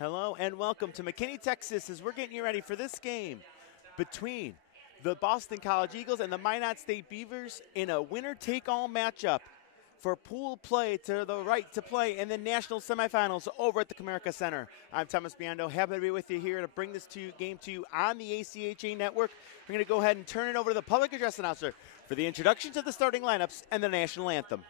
Hello and welcome to McKinney, Texas, as we're getting you ready for this game between the Boston College Eagles and the Minot State Beavers in a winner-take-all matchup for pool play to the right to play in the national semifinals over at the Comerica Center. I'm Thomas Biondo, happy to be with you here to bring this game to you on the ACHA network. We're going to go ahead and turn it over to the public address announcer for the introduction to the starting lineups and the national anthem.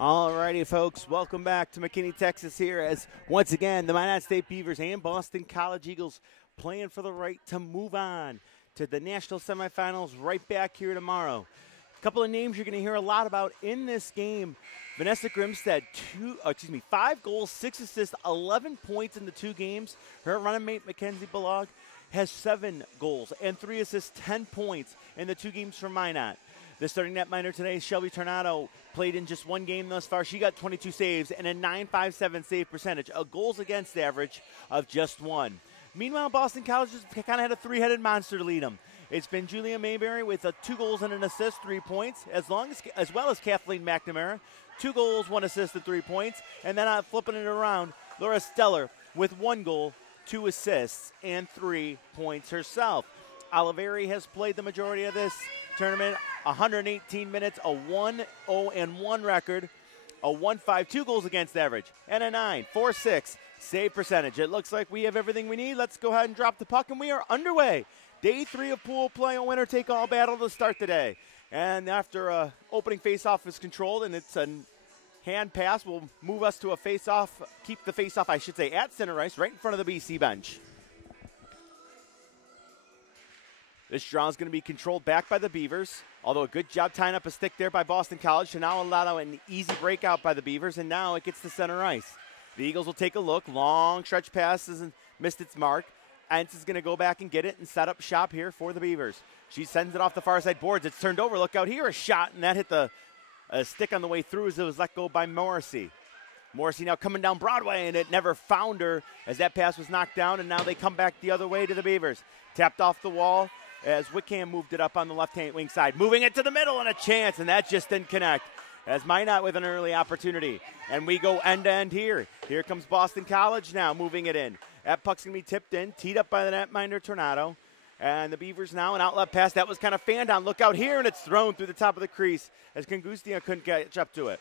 Alrighty, folks, welcome back to McKinney, Texas here as, once again, the Minot State Beavers and Boston College Eagles playing for the right to move on to the national semifinals right back here tomorrow. A couple of names you're going to hear a lot about in this game. Vanessa Grimstead, 5 goals, 6 assists, 11 points in the 2 games. Her running mate, Mackenzie Balog, has 7 goals and 3 assists, 10 points in the 2 games for Minot. The starting netminder today, Shelby Tornado, played in just 1 game thus far. She got 22 saves and a .957 save percentage, a goals against average of just 1. Meanwhile, Boston College just kind of had a 3-headed monster to lead them. It's been Julia Mayberry with 2 goals and an assist, 3 points, as well as Kathleen McNamara, 2 goals, 1 assist, and 3 points. And then flipping it around, Laura Steller with 1 goal, 2 assists, and 3 points herself. Oliveri has played the majority of this tournament, 118 minutes, a 1-0-1 record, a 1.52 2 goals against average, and a 9.46 save percentage. It looks like we have everything we need. Let's go ahead and drop the puck, and we are underway. Day 3 of pool play, a winner-take-all battle to start the day. And after opening face-off is controlled, and it's a hand pass, will move us to a face-off, keep the face-off, I should say, at center ice, right in front of the BC bench. This draw is going to be controlled back by the Beavers, although a good job tying up a stick there by Boston College to now allow an easy breakout by the Beavers, and now it gets to center ice. The Eagles will take a look. Long stretch pass hasn't missed its mark. Entz is going to go back and get it and set up shop here for the Beavers. She sends it off the far side boards. It's turned over. Look out here, a shot, and that hit the stick on the way through as it was let go by Morrissey. Morrissey now coming down Broadway, and it never found her as that pass was knocked down, and now they come back the other way to the Beavers. Tapped off the wall as Wickham moved it up on the left-hand wing side. Moving it to the middle, and a chance, and that just didn't connect. As Minot with an early opportunity. And we go end-to-end here. Here comes Boston College now, moving it in. That puck's going to be tipped in, teed up by the netminder Tornado. And the Beavers now, an outlet pass that was kind of fanned on. Look out here, and it's thrown through the top of the crease as Kangustia couldn't catch up to it.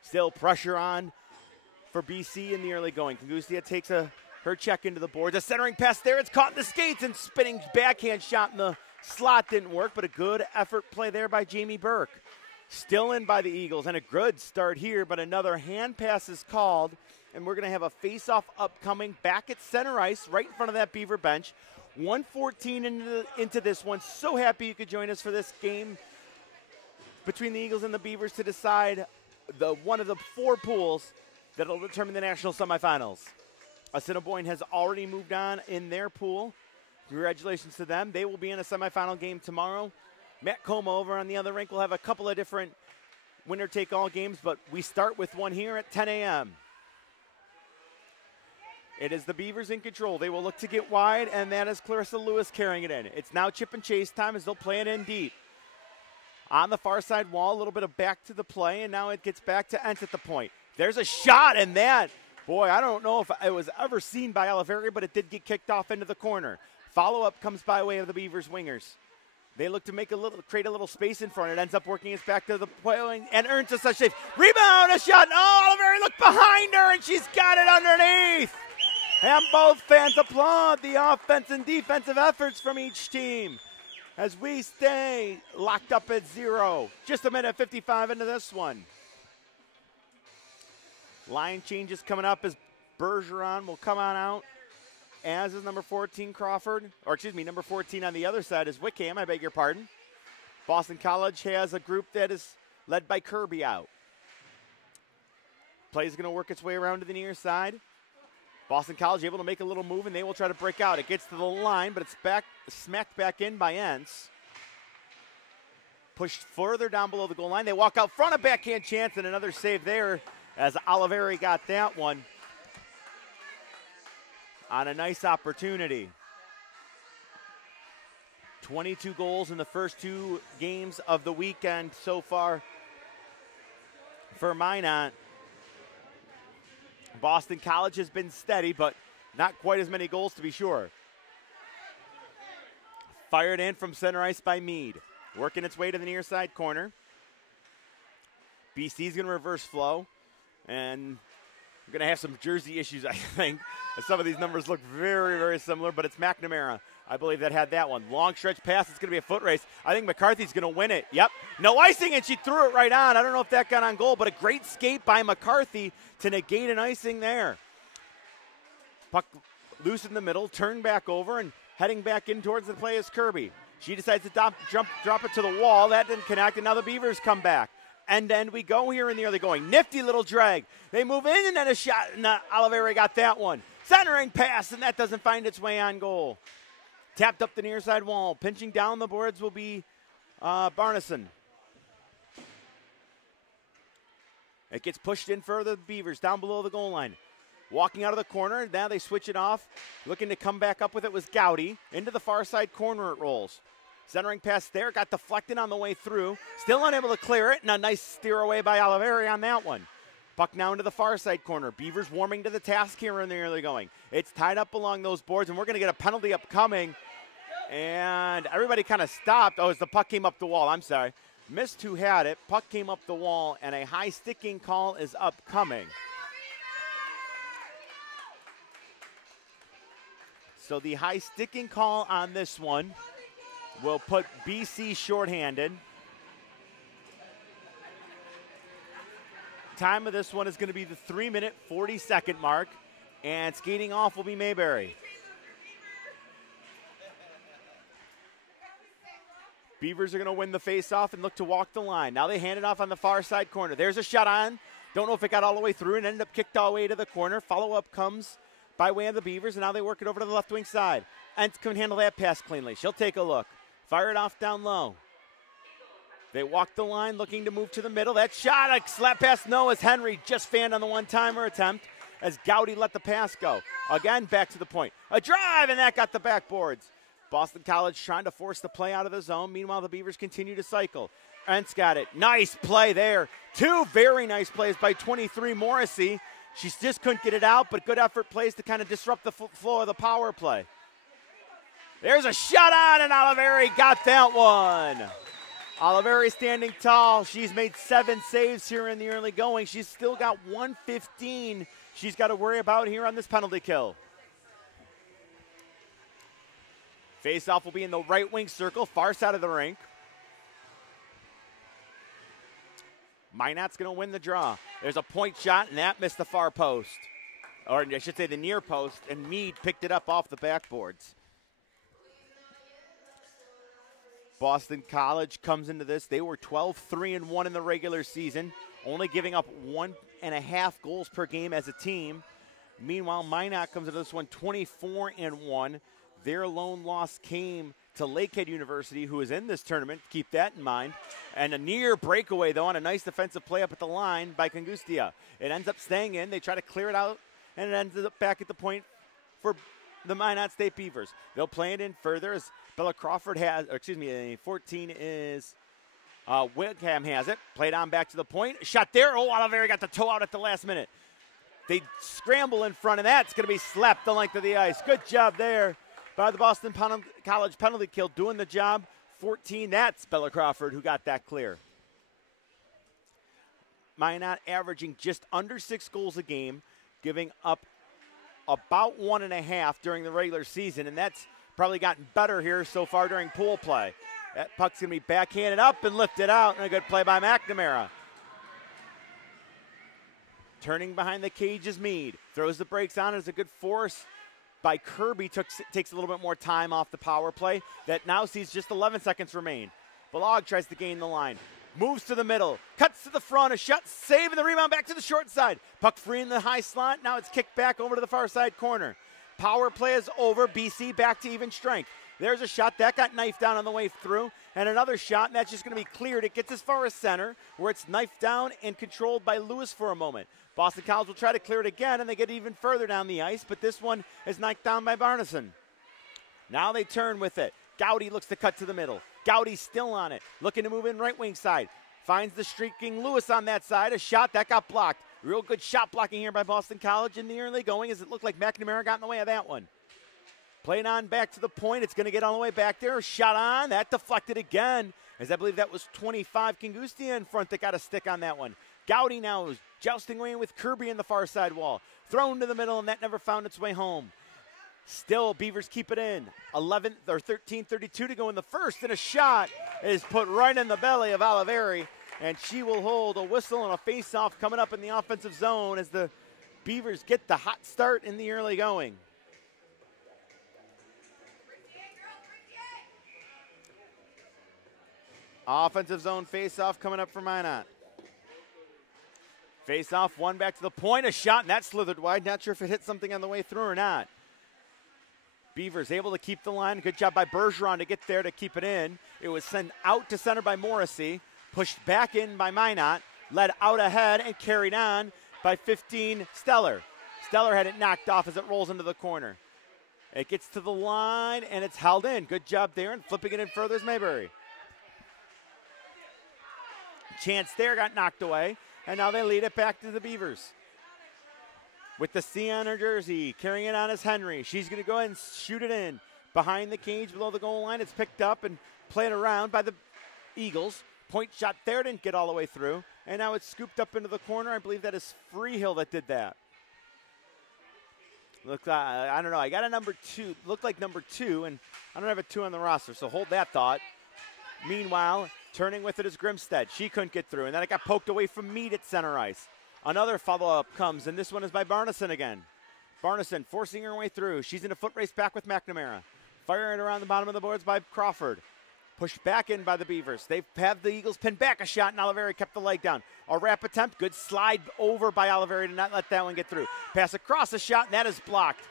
Still pressure on for BC in the early going. Kangustia takes her check into the boards. A centering pass there. It's caught in the skates, and spinning backhand shot in the slot didn't work, but a good effort play there by Jamie Burke. Still in by the Eagles, and a good start here, but another hand pass is called, and we're going to have a face-off upcoming back at center ice right in front of that Beaver bench. 1:14 into this one. So happy you could join us for this game between the Eagles and the Beavers to decide one of the 4 pools that will determine the national semifinals. Assiniboine has already moved on in their pool. Congratulations to them. They will be in a semifinal game tomorrow. Matt Como over on the other rink will have a couple of different winner-take-all games, but we start with one here at 10 a.m. It is the Beavers in control. They will look to get wide, and that is Clarissa Lewis carrying it in. It's now chip and chase time as they'll play it in deep. On the far side wall, a little bit of back to the play, and now it gets back to Entz at the point. There's a shot, and that, boy, I don't know if it was ever seen by Oliveri, but it did get kicked off into the corner. Follow-up comes by way of the Beavers wingers. They look to create a little space in front. It ends up working its back to the point and earns a such save. Rebound, a shot. Oh, Oliveri looked behind her, and she's got it underneath. And both fans applaud the offense and defensive efforts from each team as we stay locked up at 0. Just a minute 55 into this one. Line changes coming up as Bergeron will come on out. As is number 14, Crawford. Or, excuse me, number 14 on the other side is Wickham, I beg your pardon. Boston College has a group that is led by Kirby out. Play is going to work its way around to the near side. Boston College able to make a little move, and they will try to break out. It gets to the line, but it's smacked back in by Entz. Pushed further down below the goal line. They walk out front, a backhand chance, and another save there as Oliveri got that one on a nice opportunity. 22 goals in the first 2 games of the weekend so far for Minot. Boston College has been steady, but not quite as many goals to be sure. Fired in from center ice by Meade. Working its way to the near side corner. BC's going to reverse flow, and we're going to have some jersey issues, I think. Some of these numbers look very, very similar, but it's McNamara, I believe, that had that one. Long stretch pass. It's going to be a foot race. I think McCarthy's going to win it. Yep. No icing, and she threw it right on. I don't know if that got on goal, but a great skate by McCarthy to negate an icing there. Puck loose in the middle, turned back over, and heading back in towards the play is Kirby. She decides to drop it to the wall. That didn't connect, and now the Beavers come back. End we go here in the early going. Nifty little drag. They move in, and then a shot, and Oliveri got that one. Centering pass, and that doesn't find its way on goal. Tapped up the near side wall. Pinching down the boards will be Barneson. It gets pushed in further, the Beavers, down below the goal line. Walking out of the corner, now they switch it off. Looking to come back up with it was Gowdy. Into the far side corner it rolls. Centering pass there, got deflected on the way through. Still unable to clear it, and a nice steer away by Oliveri on that one. Puck now into the far side corner. Beavers warming to the task here in the early going. It's tied up along those boards, and we're going to get a penalty upcoming. And everybody kind of stopped. Oh, as the puck came up the wall. I'm sorry. Missed who had it. Puck came up the wall, and a high sticking call is upcoming. So the high sticking call on this one will put BC shorthanded. Time of this one is going to be the 3-minute, 40-second mark, and skating off will be Mayberry. Beavers are going to win the face-off and look to walk the line. Now they hand it off on the far side corner. There's a shot on. Don't know if it got all the way through and ended up kicked all the way to the corner. Follow-up comes by way of the Beavers, and now they work it over to the left wing side. Ents can handle that pass cleanly. She'll take a look. Fire it off down low. They walk the line looking to move to the middle. That shot, a slap pass, no, as Henry just fanned on the one-timer attempt as Gowdy let the pass go. Again, back to the point. A drive, and that got the backboards. Boston College trying to force the play out of the zone. Meanwhile, the Beavers continue to cycle. Ents got it. Nice play there. Two very nice plays by 23 Morrissey. She just couldn't get it out, but good effort plays to kind of disrupt the flow of the power play. There's a shot on, and Oliveri got that one. Oliveri standing tall. She's made 7 saves here in the early going. She's still got 115 she's got to worry about here on this penalty kill. Face-off will be in the right wing circle, far side of the rink. Minot's going to win the draw. There's a point shot, and that missed the far post. Or I should say the near post, and Meade picked it up off the backboards. Boston College comes into this. They were 12-3-1 in the regular season, only giving up 1.5 goals per game as a team. Meanwhile, Minot comes into this one 24-1. Their lone loss came to Lakehead University, who is in this tournament. Keep that in mind. And a near breakaway, though, on a nice defensive play up at the line by Kangustia. It ends up staying in. They try to clear it out, and it ends up back at the point for the Minot State Beavers. They'll play it in further as Bella Crawford has, 14 is Wickham has it. Played on back to the point. Shot there. Oh, Oliveri got the toe out at the last minute. They scramble in front, and that's going to be slapped the length of the ice. Good job there by the Boston College penalty kill, doing the job. 14, that's Bella Crawford who got that clear. Minot averaging just under 6 goals a game, giving up about 1.5 during the regular season, and that's probably gotten better here so far during pool play. That puck's going to be backhanded up and lifted out, and a good play by McNamara. Turning behind the cage is Meade. Throws the brakes on as a good force by Kirby. Takes a little bit more time off the power play. That now sees just 11 seconds remain. Balog tries to gain the line. Moves to the middle. Cuts to the front. A shot, save, and the rebound back to the short side. Puck free in the high slot. Now it's kicked back over to the far side corner. Power play is over. BC back to even strength. There's a shot. That got knifed down on the way through. And another shot, and that's just going to be cleared. It gets as far as center, where it's knifed down and controlled by Lewis for a moment. Boston College will try to clear it again, and they get even further down the ice, but this one is knocked down by Barneson. Now they turn with it. Gowdy looks to cut to the middle. Gowdy's still on it, looking to move in right wing side. Finds the streaking Lewis on that side. A shot, that got blocked. Real good shot blocking here by Boston College in the early going, as it looked like McNamara got in the way of that one. Playing on back to the point. It's going to get all the way back there. Shot on. That deflected again, as I believe that was 25 Kangustia in front that got a stick on that one. Gowdy now is jousting away with Kirby in the far side wall. Thrown to the middle, and that never found its way home. Still, Beavers keep it in. 13:32 to go in the first, and a shot is put right in the belly of Oliveri, and she will hold a whistle and a face-off coming up in the offensive zone as the Beavers get the hot start in the early going. Offensive zone face-off coming up for Minot. Face-off, one back to the point, a shot, and that slithered wide. Not sure if it hit something on the way through or not. Beavers able to keep the line. Good job by Bergeron to get there to keep it in. It was sent out to center by Morrissey, pushed back in by Minot, led out ahead and carried on by 15 Stellar. Stellar had it knocked off as it rolls into the corner. It gets to the line, and it's held in. Good job there, and flipping it in further is Mayberry. Chance there got knocked away, and now they lead it back to the Beavers. With the C on her jersey, carrying it on is Henry. She's going to go ahead and shoot it in. Behind the cage, below the goal line, it's picked up and played around by the Eagles. Point shot there, didn't get all the way through. And now it's scooped up into the corner. I believe that is Freehill that did that. Look, I don't know. I got a number 2. Looked like number 2, and I don't have a 2 on the roster, so hold that thought. Meanwhile, turning with it is Grimstead. She couldn't get through, and then it got poked away from Meade at center ice. Another follow-up comes, and this one is by Barneson again. Barneson forcing her way through. She's in a foot race back with McNamara. Firing it around the bottom of the boards by Crawford. Pushed back in by the Beavers. They have the Eagles pinned back a shot, and Oliveri kept the leg down. A wrap attempt. Good slide over by Oliveri to not let that one get through. Pass across the shot, and that is blocked.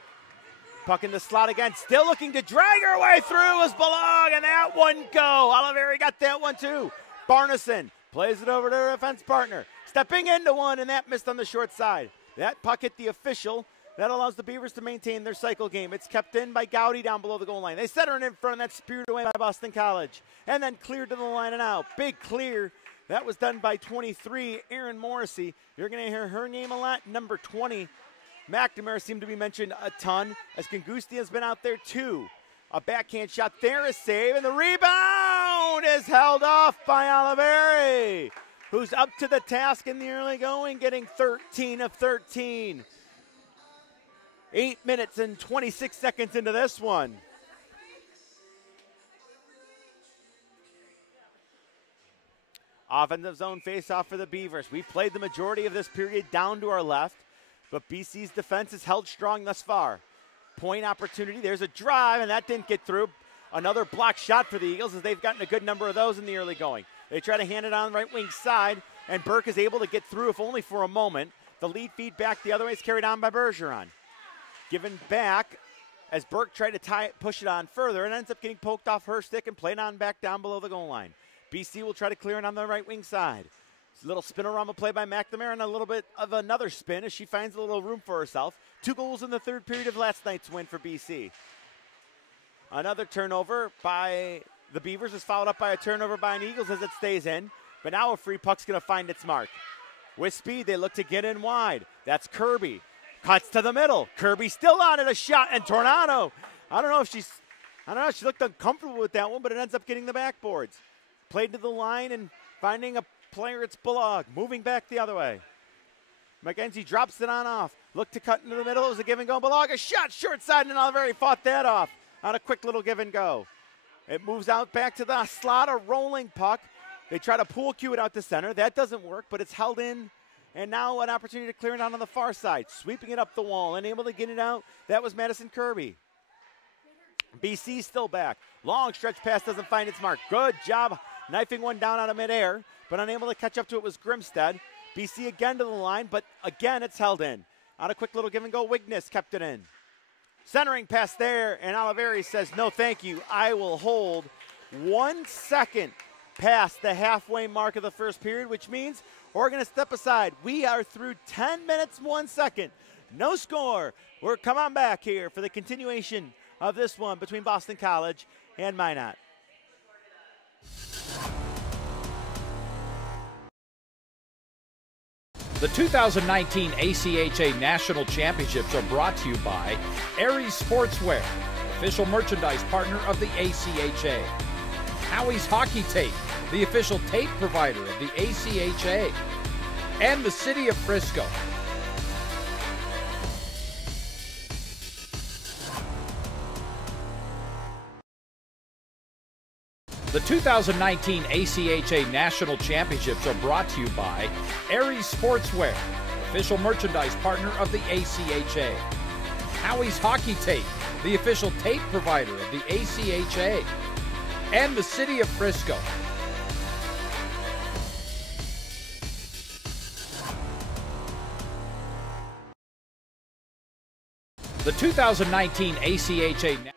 Puck in the slot again. Still looking to drag her way through was Balog, and that one go. Oliveri got that one too. Barneson plays it over to her defense partner. Stepping into one, and that missed on the short side. That puck hit the official. That allows the Beavers to maintain their cycle game. It's kept in by Gowdy down below the goal line. They set her in front, and that's speared away by Boston College. And then cleared to the line and out. Big clear. That was done by 23, Erin Morrissey. You're going to hear her name a lot. Number 20, McNamara seemed to be mentioned a ton, as Kangusti has been out there too. A backhand shot there, a save, and the rebound is held off by Oliveri, who's up to the task in the early going, getting 13 of 13. 8 minutes and 26 seconds into this one. Offensive zone face-off for the Beavers. We've played the majority of this period down to our left, but BC's defense has held strong thus far. Point opportunity. There's a drive, and that didn't get through. Another block shot for the Eagles, as they've gotten a good number of those in the early going. They try to hand it on the right wing side, and Burke is able to get through, if only for a moment. The lead feed back the other way is carried on by Bergeron. Given back as Burke tried to push it on further, and ends up getting poked off her stick and played on back down below the goal line. BC will try to clear it on the right wing side. It's a little spinorama play by McNamara, and a little bit of another spin as she finds a little room for herself. 2 goals in the third period of last night's win for BC. Another turnover by the Beavers is followed up by a turnover by an Eagles as it stays in. But now a free puck's going to find its mark. With speed, they look to get in wide. That's Kirby. Cuts to the middle. Kirby still on it, a shot, and Tornado. I don't know if she looked uncomfortable with that one, but it ends up getting the backboards. Played to the line and finding a player, it's Balog. Moving back the other way. McKenzie drops it on off. Look to cut into the middle. It was a give and go. Balog, a shot short side, and Oliveri fought that off on a quick little give and go. It moves out back to the slot, a rolling puck. They try to pool cue it out to center. That doesn't work, but it's held in. And now an opportunity to clear it out on the far side. Sweeping it up the wall and able to get it out. That was Madison Kirby. BC still back. Long stretch pass doesn't find its mark. Good job knifing one down out of midair, but unable to catch up to it was Grimstead. BC again to the line, but again it's held in. On a quick little give and go, Wigness kept it in. Centering pass there, and Oliveri says, no thank you, I will hold. 1 second past the halfway mark of the first period, which means we're going to step aside. We are through 10 minutes, 1 second. No score. We're come on back here for the continuation of this one between Boston College and Minot. The 2019 ACHA National Championships are brought to you by Aries Sportswear, official merchandise partner of the ACHA. Howie's Hockey Tape, the official tape provider of the ACHA. And the City of Frisco. The 2019 ACHA National Championships are brought to you by Aries Sportswear, official merchandise partner of the ACHA. Howie's Hockey Tape, the official tape provider of the ACHA. And the City of Frisco. The 2019 ACHA.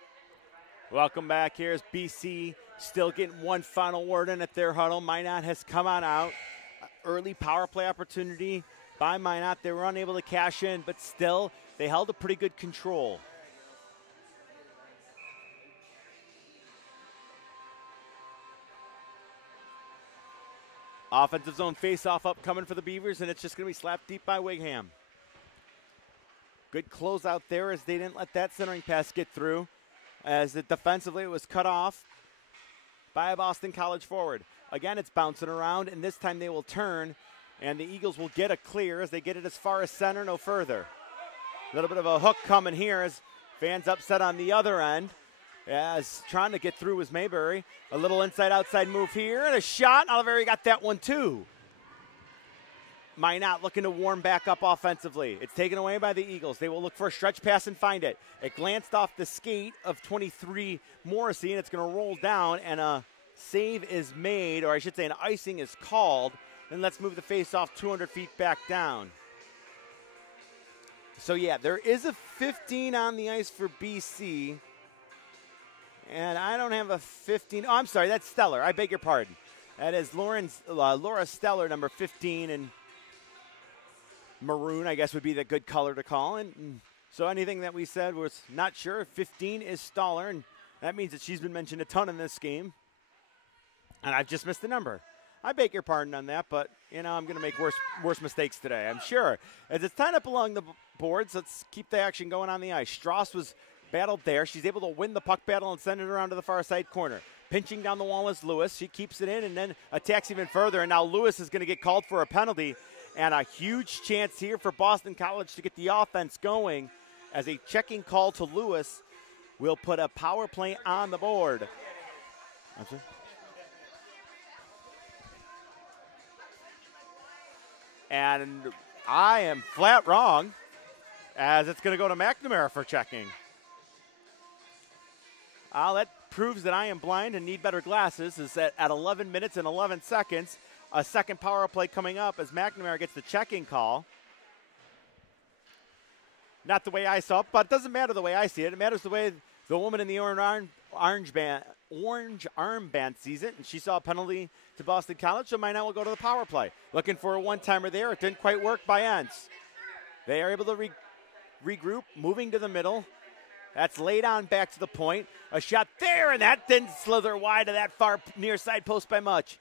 Welcome back. Here's BC still getting one final word in at their huddle. Minot has come on out. Early power play opportunity by Minot. They were unable to cash in, but still they held a pretty good control. Offensive zone face-off upcoming for the Beavers, and it's just going to be slapped deep by Wigham. Good closeout there as they didn't let that centering pass get through, as it defensively it was cut off by a Boston College forward. Again, it's bouncing around, and this time they will turn, and the Eagles will get a clear as they get it as far as center, no further. A little bit of a hook coming here as fans upset on the other end. As trying to get through was Mayberry. A little inside-outside move here, and a shot. Oliveri got that one too. Minot looking to warm back up offensively. It's taken away by the Eagles. They will look for a stretch pass and find it. It glanced off the skate of 23 Morrissey, and it's going to roll down, and a save is made, or I should say an icing is called, then let's move the face-off 200 feet back down. So, yeah, there is a 15 on the ice for BC. And I don't have a 15. Oh, I'm sorry, that's Stellar. I beg your pardon. That is Laura Stellar, number 15, and maroon, I guess, would be the good color to call. And so anything that we said was not sure. 15 is Staller, and that means that she's been mentioned a ton in this game. And I've just missed the number. I beg your pardon on that, but, you know, I'm going to make worse mistakes today, I'm sure. As it's tied up along the boards, let's keep the action going on the ice. Strauss was battled there. She's able to win the puck battle and send it around to the far side corner. Pinching down the wall is Lewis. She keeps it in and then attacks even further, and now Lewis is going to get called for a penalty. And a huge chance here for Boston College to get the offense going, as a checking call to Lewis will put a power play on the board. And I am flat wrong, as it's going to go to McNamara for checking. That proves that I am blind and need better glasses. Is that at 11 minutes and 11 seconds, a second power play coming up as McNamara gets the checking call. Not the way I saw it, but it doesn't matter the way I see it. It matters the way the woman in the orange armband sees it, and she saw a penalty to Boston College, so Minot will go to the power play. Looking for a one-timer there. It didn't quite work by Entz. They are able to regroup, moving to the middle. That's laid on back to the point. A shot there, and that didn't slither wide to that far near side post by much.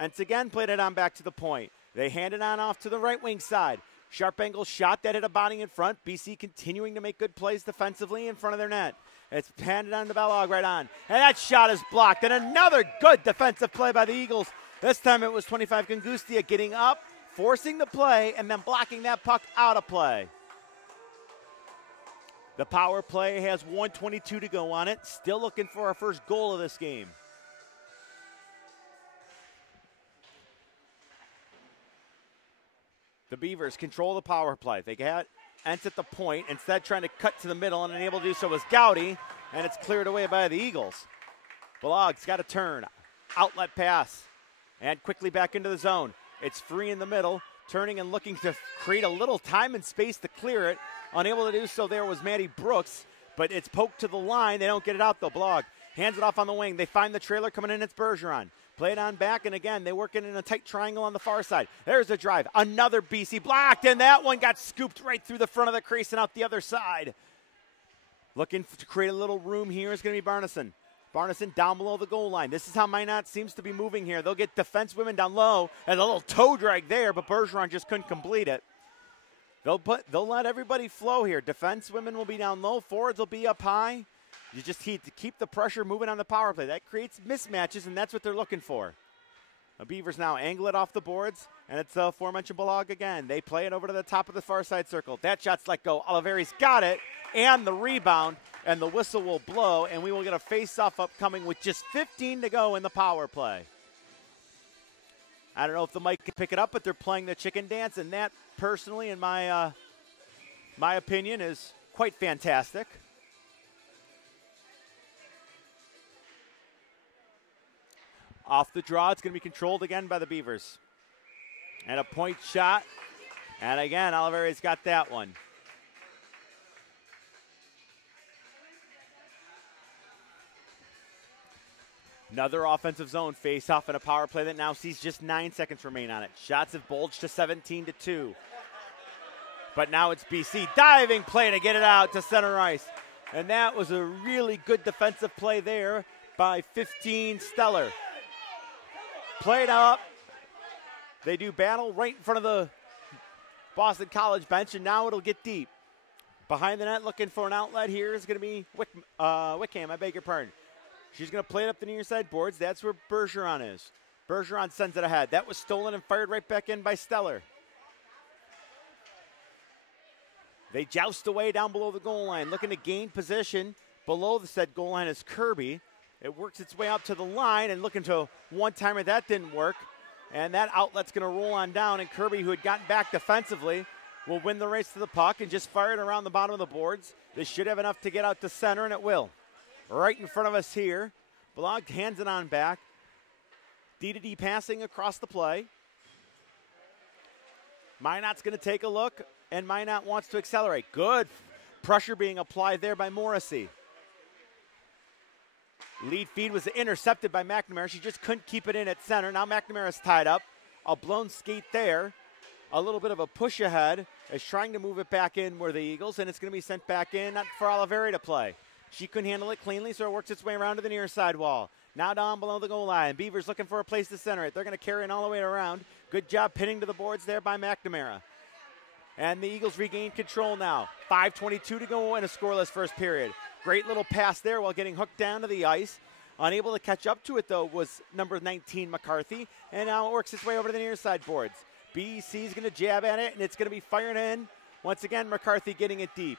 Entz again played it on back to the point. They hand it on off to the right wing side. Sharp angle shot that hit a body in front. BC continuing to make good plays defensively in front of their net. It's handed on to Balog right on. And that shot is blocked. And another good defensive play by the Eagles. This time it was 25 Kangustia getting up, forcing the play, and then blocking that puck out of play. The power play has 1:22 to go on it. Still looking for our first goal of this game. The Beavers control the power play. They got Entz at the point, instead trying to cut to the middle, and unable to do so was Gowdy, and it's cleared away by the Eagles. Balog's got a turn, outlet pass, and quickly back into the zone. It's free in the middle, turning and looking to create a little time and space to clear it. Unable to do so there was Maddie Brooks, but it's poked to the line. They don't get it out though. Balog hands it off on the wing. They find the trailer coming in. It's Bergeron. Play it on back, and again, they work it in a tight triangle on the far side. There's the drive. Another BC blocked, and that one got scooped right through the front of the crease and out the other side. Looking to create a little room here is going to be Barneson. Barneson down below the goal line. This is how Minot seems to be moving here. They'll get defense women down low, and a little toe drag there, but Bergeron just couldn't complete it. They'll let everybody flow here. Defense women will be down low. Forwards will be up high. You just need to keep the pressure moving on the power play. That creates mismatches, and that's what they're looking for. The Beavers now angle it off the boards, and it's the aforementioned Balog again. They play it over to the top of the far side circle. That shot's let go. Oliveri's got it, and the rebound, and the whistle will blow, and we will get a face-off upcoming with just 15 to go in the power play. I don't know if the mic can pick it up, but they're playing the chicken dance, and that, personally, in my opinion, is quite fantastic. Off the draw, it's going to be controlled again by the Beavers. And a point shot. And again, Oliveri's got that one. Another offensive zone face-off and a power play that now sees just 9 seconds remain on it. Shots have bulged to 17-2. But now it's BC diving play to get it out to center ice. And that was a really good defensive play there by 15 Stellar. Played up. They do battle right in front of the Boston College bench, and now it'll get deep. Behind the net, looking for an outlet here is going to be Wickham, I beg your pardon. She's going to play it up the near side boards. That's where Bergeron is. Bergeron sends it ahead. That was stolen and fired right back in by Stellar. They joust away down below the goal line, looking to gain position. Below the said goal line is Kirby. It works its way up to the line and looking to one-timer. That didn't work. And that outlet's going to roll on down. And Kirby, who had gotten back defensively, will win the race to the puck and just fire it around the bottom of the boards. This should have enough to get out to center, and it will. Right in front of us here. Balog hands it on back. D-to-D passing across the play. Minot's going to take a look, and Minot wants to accelerate. Good pressure being applied there by Morrissey. Lead feed was intercepted by McNamara. She just couldn't keep it in at center. Now McNamara's tied up. A blown skate there. A little bit of a push ahead is trying to move it back in where the Eagles, and it's going to be sent back in for Oliveri to play. She couldn't handle it cleanly, so it works its way around to the near side wall. Now down below the goal line. Beavers looking for a place to center it. They're going to carry it all the way around. Good job pinning to the boards there by McNamara. And the Eagles regain control now. 5:22 to go in a scoreless first period. Great little pass there while getting hooked down to the ice. Unable to catch up to it, though, was number 19, McCarthy. And now it works its way over to the near side boards. BC's going to jab at it, and it's going to be fired in. Once again, McCarthy getting it deep.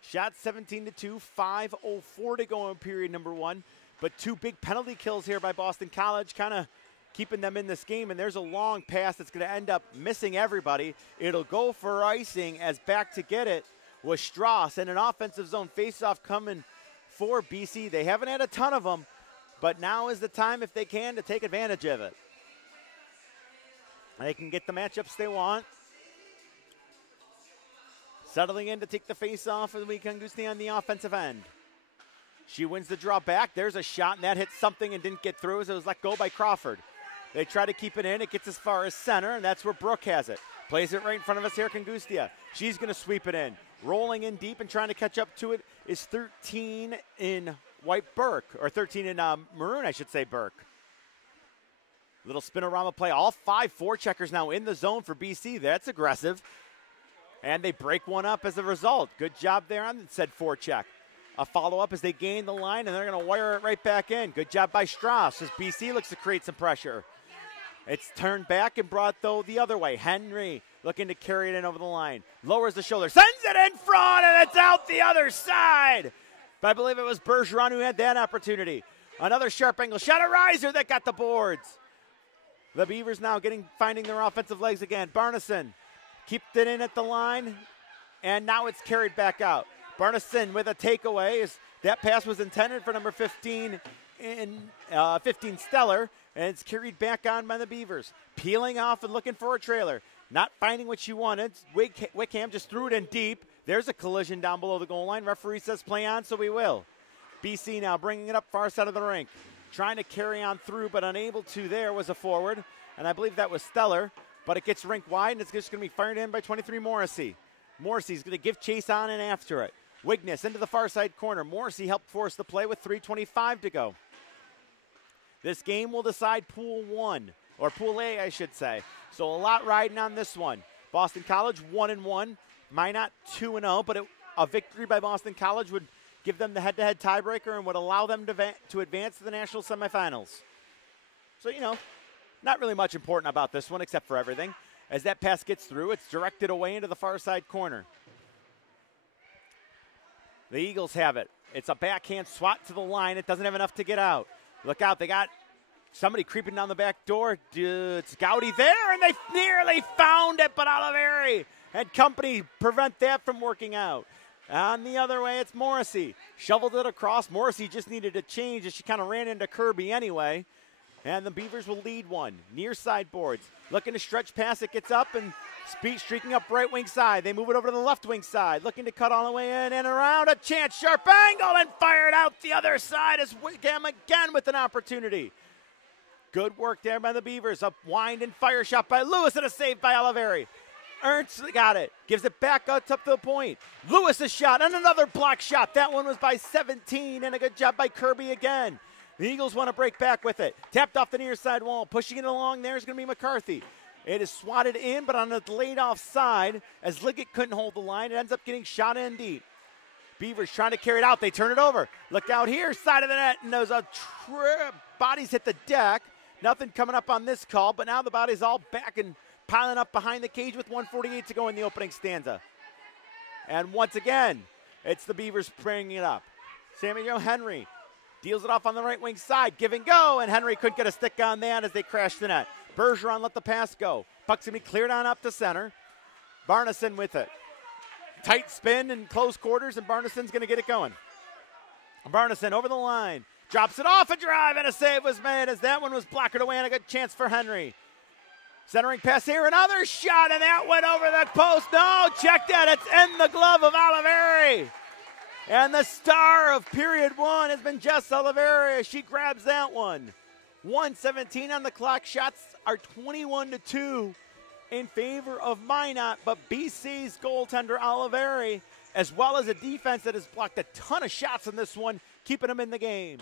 Shot 17-2, 5:04 to go in period number 1. But 2 big penalty kills here by Boston College, kind of keeping them in this game. And there's a long pass that's going to end up missing everybody. It'll go for icing as back to get it was Strauss. And an offensive zone faceoff coming for BC. They haven't had a ton of them, but now is the time, if they can, to take advantage of it. They can get the matchups they want. Settling in to take the face-off of Kangusti on the offensive end. She wins the draw back. There's a shot, and that hit something and didn't get through as it was let go by Crawford. They try to keep it in. It gets as far as center, and that's where Brooke has it. Plays it right in front of us here, Kangustia. She's going to sweep it in. Rolling in deep and trying to catch up to it is 13 in white Burke, or 13 in maroon, I should say, Burke. Little spinorama play. All 5 forecheckers now in the zone for BC. That's aggressive. And they break one up as a result. Good job there on said forecheck. A follow-up as they gain the line, and they're going to wire it right back in. Good job by Strauss as BC looks to create some pressure. It's turned back and brought, though, the other way. Henry looking to carry it in over the line. Lowers the shoulder, sends it in front, and it's out the other side. But I believe it was Bergeron who had that opportunity. Another sharp angle shot, a riser that got the boards. The Beavers now finding their offensive legs again. Barneson kept it in at the line, and now it's carried back out. Barneson with a takeaway. That pass was intended for number 15 Stellar, and it's carried back on by the Beavers. Peeling off and looking for a trailer. Not finding what she wanted. Wickham just threw it in deep. There's a collision down below the goal line. Referee says play on, so we will. BC now bringing it up far side of the rink. Trying to carry on through, but unable to. There was a forward, and I believe that was Stellar, but it gets rink wide, and it's just going to be fired in by 23 Morrissey. Morrissey's going to give chase on and after it. Wigness into the far side corner. Morrissey helped force the play with 3:25 to go. This game will decide Pool 1, or Pool A, I should say. So a lot riding on this one. Boston College 1-1, Minot 2-0, but a victory by Boston College would give them the head-to-head tiebreaker and would allow them to advance to the national semifinals. So, not really much important about this one except for everything. As that pass gets through, it's directed away into the far side corner. The Eagles have it. It's a backhand swat to the line. It doesn't have enough to get out. Look out. They got somebody creeping down the back door. It's Gowdy there, and they nearly found it, but Oliveri and company prevent that from working out. On the other way, it's Morrissey. Shoveled it across. Morrissey just needed a change as she kind of ran into Kirby anyway. And the Beavers will lead one. Near side boards. Looking to stretch pass. It gets up and streaking up right wing side. They move it over to the left wing side. Looking to cut all the way in and around. A chance. Sharp angle and fired out the other side as Wickham again with an opportunity. Good work there by the Beavers. A wind and fire shot by Lewis and a save by Oliveri. Ernst got it. Gives it back up to the point. Lewis's shot and another block shot. That one was by 17 and a good job by Kirby again. The Eagles want to break back with it. Tapped off the near side wall. Pushing it along there is going to be McCarthy. It is swatted in, but on a delayed offside as Liggett couldn't hold the line. It ends up getting shot in deep. Beavers trying to carry it out. They turn it over. Look out here, side of the net, and there's a trip. Bodies hit the deck. Nothing coming up on this call, but now the body's all back and piling up behind the cage with 1:48 to go in the opening stanza. And once again, it's the Beavers bringing it up. Samuel Henry deals it off on the right wing side. Give and go, and Henry couldn't get a stick on that as they crashed the net. Bergeron let the pass go. Puck's going to be cleared on up to center. Barneson with it. Tight spin in close quarters, and Barneson's going to get it going. Barneson over the line. Drops it off a drive, and a save was made as that one was blocked away, and a good chance for Henry. Centering pass here, another shot, and that went over the post. No, check that. It's in the glove of Oliveri. And the star of period one has been Jess Oliveri. She grabs that one. 1:17 on the clock. Shots are 21-2 in favor of Minot, but BC's goaltender Oliveri, as well as a defense that has blocked a ton of shots in this one, keeping them in the game.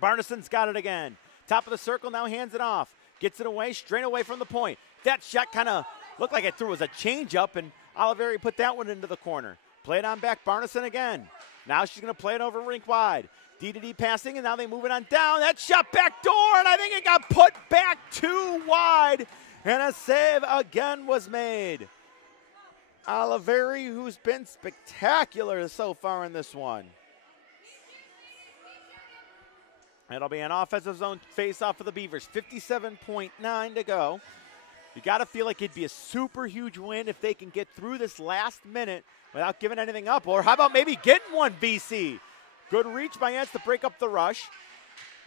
Barneson's got it again. Top of the circle, now hands it off. Gets it away, straight away from the point. That shot kind of looked like it was a changeup, and Oliveri put that one into the corner. Play it on back, Barneson again. Now she's going to play it over rink wide. D-to-D passing, and now they move it on down. That shot back door, and I think it got put back too wide, and a save again was made. Oliveri, who's been spectacular so far in this one. It'll be an offensive zone face-off for the Beavers. 57.9 to go. You got to feel like it'd be a super huge win if they can get through this last minute without giving anything up. Or how about maybe getting one, BC? Good reach by Ants to break up the rush.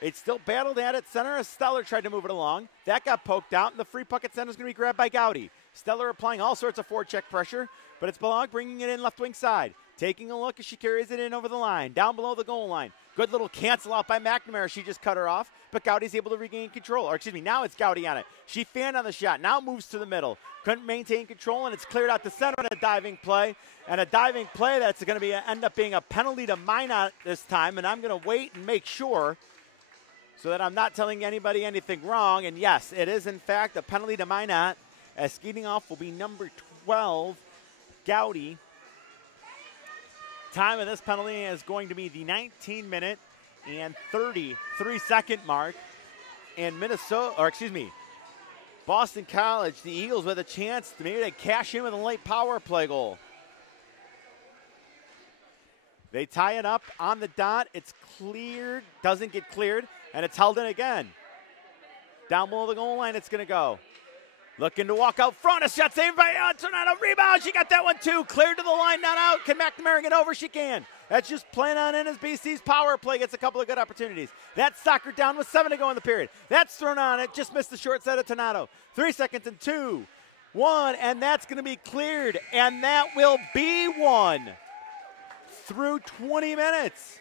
It's still battled at it. Center as Steller tried to move it along. That got poked out, and the free puck at center is going to be grabbed by Gowdy. Steller applying all sorts of forecheck pressure, but it's Balog bringing it in left wing side. Taking a look as she carries it in over the line, down below the goal line. Good little cancel out by McNamara. She just cut her off, but Gowdy's able to regain control. Or excuse me, now it's Gowdy on it. She fanned on the shot, now moves to the middle. Couldn't maintain control, and it's cleared out to center on a diving play. And a diving play that's going to end up being a penalty to Minot this time, and I'm going to wait and make sure so that I'm not telling anybody anything wrong. And yes, it is in fact a penalty to Minot, as skating off will be number 12, Gowdy. Time of this penalty is going to be the 19-minute and 33-second mark. And Boston College, the Eagles with a chance to maybe cash in with a late power play goal. They tie it up on the dot. It's cleared, doesn't get cleared, and it's held in again. Down below the goal line, it's going to go. Looking to walk out front. A shot saved by Tornado. Rebound. She got that one too. Cleared to the line, not out. Can McNamara get over? She can. That's just playing on in as BC's power play gets a couple of good opportunities. That's soccer down with 7 to go in the period. That's thrown on. It just missed the short side of Tornado. 3 seconds and 2, 1, and that's going to be cleared. And that will be one through 20 minutes.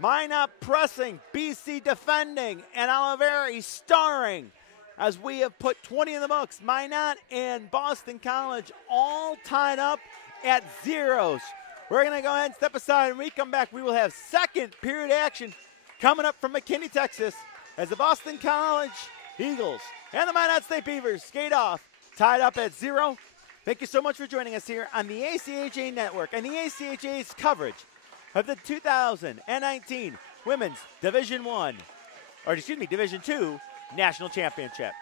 Minot pressing, BC defending, and Oliveri starring. As we have put 20 in the books, Minot and Boston College all tied up at zeros. We're going to go ahead and step aside. When we come back, we will have second period action coming up from McKinney, Texas, as the Boston College Eagles and the Minot State Beavers skate off, tied up at 0. Thank you so much for joining us here on the ACHA Network and the ACHA's coverage of the 2019 Women's Division II National Championship.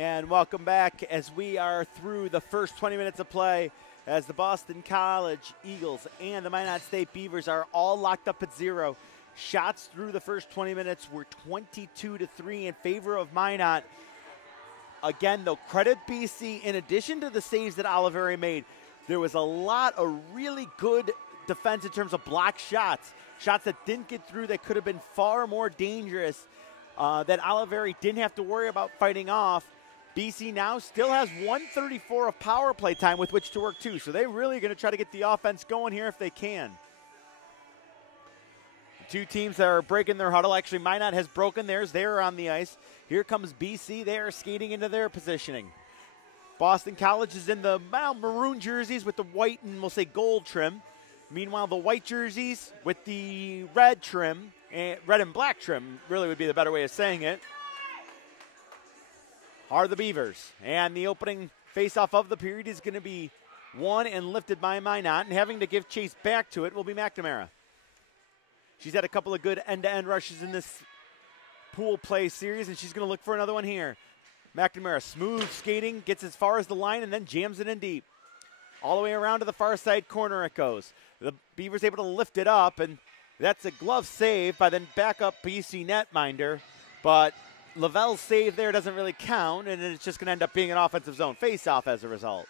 And welcome back as we are through the first 20 minutes of play as the Boston College Eagles and the Minot State Beavers are all locked up at 0. Shots through the first 20 minutes were 22-3 in favor of Minot. Again, though, credit BC, in addition to the saves that Oliveri made, there was a lot of really good defense in terms of blocked shots. Shots that didn't get through that could have been far more dangerous that Oliveri didn't have to worry about fighting off. BC now still has 1:34 of power play time with which to work too, so they're really going to try to get the offense going here if they can. The two teams that are breaking their huddle, actually Minot has broken theirs. They're on the ice. Here comes BC. They are skating into their positioning. Boston College is in the maroon jerseys with the white and we'll say gold trim. Meanwhile, the white jerseys with the red trim, red and black trim really would be the better way of saying it, are the Beavers. And the opening faceoff of the period is going to be won and lifted by Minot, and having to give chase back to it will be McNamara. She's had a couple of good end-to-end rushes in this pool play series, and she's going to look for another one here. McNamara, smooth skating, gets as far as the line, and then jams it in deep. All the way around to the far side corner it goes. The Beavers able to lift it up, and that's a glove save by the backup BC netminder, but Lavelle's save there doesn't really count, and it's just going to end up being an offensive zone face-off as a result.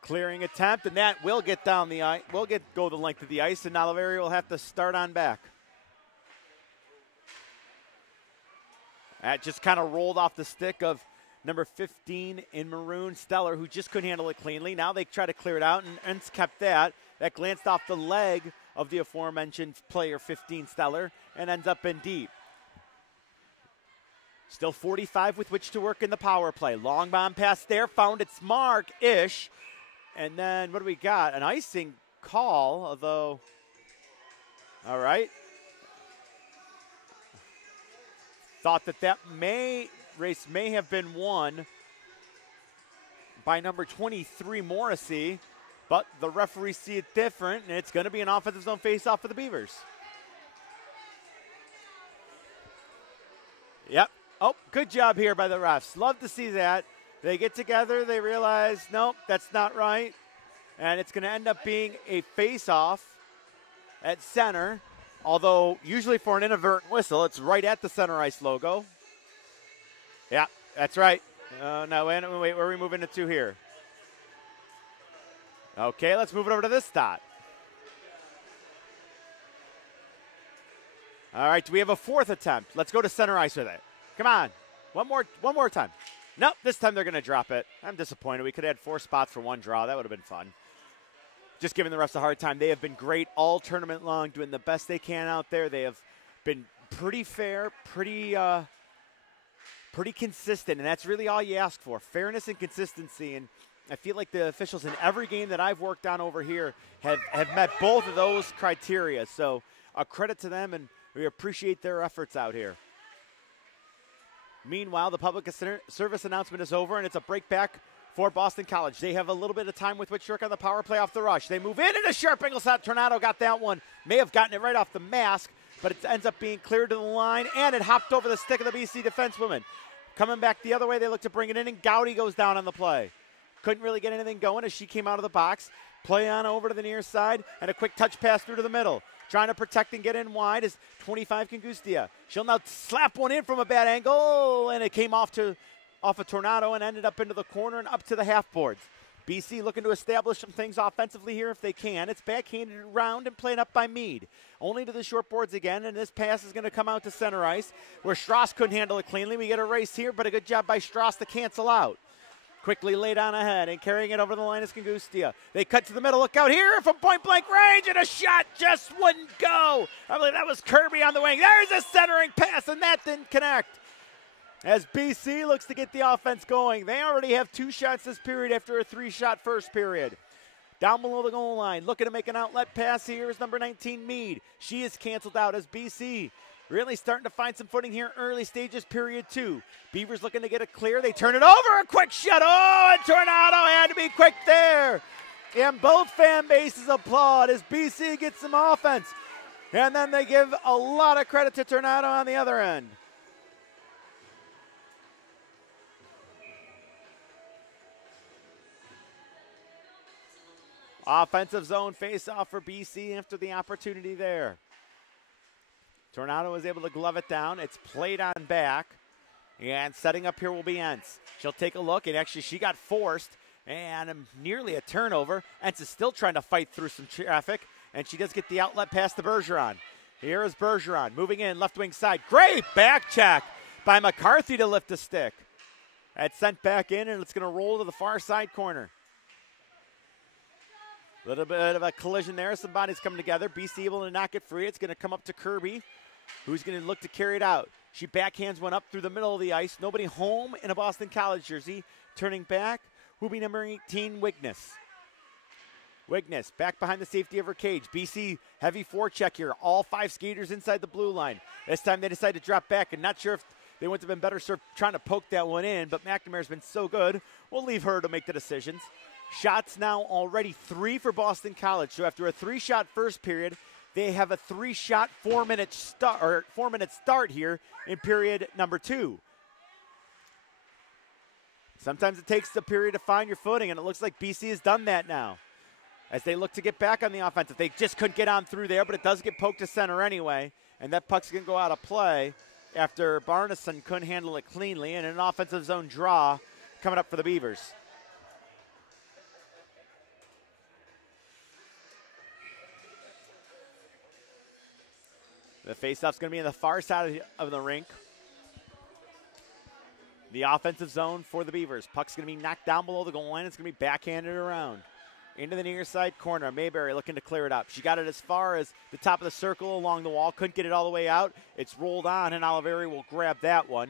Clearing attempt, and that will get down the ice, go the length of the ice, and Oliveri will have to start on back. That just kind of rolled off the stick of number 15 in maroon, Stellar, who just couldn't handle it cleanly. Now they try to clear it out, and Ents kept that. That glanced off the leg of the aforementioned player 15, Stellar, and ends up in deep. Still 45 with which to work in the power play. Long bomb pass there, found its mark-ish. And then what do we got? An icing call, although, all right. Thought that race may have been won by number 23, Morrissey, but the referees see it different, and it's going to be an offensive zone face-off for the Beavers. Yep. Oh, good job here by the refs. Love to see that. They get together, they realize, nope, that's not right, and it's going to end up being a face-off at center, although usually for an inadvertent whistle, it's right at the center ice logo. Yeah, that's right. No, wait, where are we moving it to here? Okay, let's move it over to this dot. All right, do we have a fourth attempt? Let's go to center ice with it. Come on, one more time. Nope, this time they're going to drop it. I'm disappointed. We could have had 4 spots for one draw. That would have been fun. Just giving the refs a hard time. They have been great all tournament long, doing the best they can out there. They have been pretty fair, pretty consistent, and that's really all you ask for, fairness and consistency. And I feel like the officials in every game that I've worked on over here have met both of those criteria. So a credit to them, and we appreciate their efforts out here. Meanwhile, the public service announcement is over, and it's a break back for Boston College. They have a little bit of time with which to work on the power play off the rush. They move in, and a sharp angle shot. Tornado got that one. May have gotten it right off the mask, but it ends up being cleared to the line, and it hopped over the stick of the BC defensewoman. Coming back the other way, they look to bring it in, and Gowdy goes down on the play. Couldn't really get anything going as she came out of the box. Play on over to the near side, and a quick touch pass through to the middle. Trying to protect and get in wide is 25 Kangustia. She'll now slap one in from a bad angle, and it came off a Tornado and ended up into the corner and up to the half boards. BC looking to establish some things offensively here if they can. It's backhanded around and played up by Meade. Only to the short boards again, and this pass is going to come out to center ice where Strauss couldn't handle it cleanly. We get a race here, but a good job by Strauss to cancel out. Quickly laid on ahead and carrying it over the line is Kangustia. They cut to the middle. Look out here from point-blank range, and a shot just wouldn't go. I believe that was Kirby on the wing. There's a centering pass, and that didn't connect. As BC looks to get the offense going. They already have 2 shots this period after a 3-shot first period. Down below the goal line, looking to make an outlet pass here is number 19, Meade. She is canceled out as BC really starting to find some footing here early stages, period 2. Beavers looking to get it clear. They turn it over. A quick shot. Oh, and Tornado had to be quick there. And both fan bases applaud as BC gets some offense. And then they give a lot of credit to Tornado on the other end. Offensive zone face-off for BC after the opportunity there. Tornado was able to glove it down. It's played on back. And setting up here will be Entz. She'll take a look, and actually she got forced, and nearly a turnover. Entz is still trying to fight through some traffic, and she does get the outlet pass to Bergeron. Here is Bergeron moving in, left wing side. Great back check by McCarthy to lift a stick. That's sent back in, and it's going to roll to the far side corner. A little bit of a collision there. Some bodies coming together. BC able to knock it free. It's going to come up to Kirby, who's going to look to carry it out. She backhands one up through the middle of the ice. Nobody home in a Boston College jersey. Turning back will be number 18, Wigness. Wigness back behind the safety of her cage. BC heavy forecheck here. All 5 skaters inside the blue line. This time they decide to drop back, and not sure if they wouldn't have been better served trying to poke that one in, but McNamara's been so good, we'll leave her to make the decisions. Shots now already 3 for Boston College. So after a 3-shot first period, they have a 3-shot 4-minute start here in period number 2. Sometimes it takes a period to find your footing, and it looks like BC has done that now. As they look to get back on the offensive, they just couldn't get on through there, but it does get poked to center anyway, and that puck's going to go out of play after Barneson couldn't handle it cleanly, and an offensive zone draw coming up for the Beavers. The faceoff's going to be on the far side of the rink. The offensive zone for the Beavers. Puck's going to be knocked down below the goal line. It's going to be backhanded around. Into the near side corner. Mayberry looking to clear it up. She got it as far as the top of the circle along the wall. Couldn't get it all the way out. It's rolled on, and Oliveri will grab that one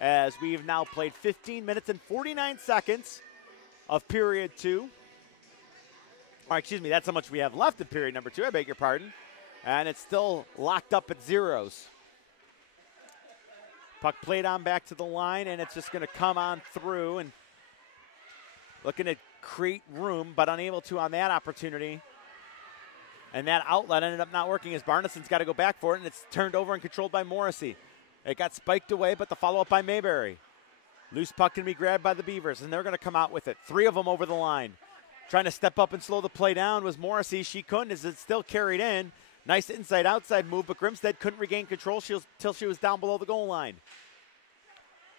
as we've now played 15 minutes and 49 seconds of period 2. Or excuse me, that's how much we have left in period number 2. I beg your pardon. And it's still locked up at zeros. Puck played on back to the line, and it's just going to come on through and looking to create room, but unable to on that opportunity. And that outlet ended up not working as Barneson's got to go back for it, and it's turned over and controlled by Morrissey. It got spiked away, but the follow-up by Mayberry. Loose puck can be grabbed by the Beavers, and they're going to come out with it. 3 of them over the line. Trying to step up and slow the play down was Morrissey. She couldn't as it's still carried in. Nice inside-outside move, but Grimstead couldn't regain control till she was down below the goal line.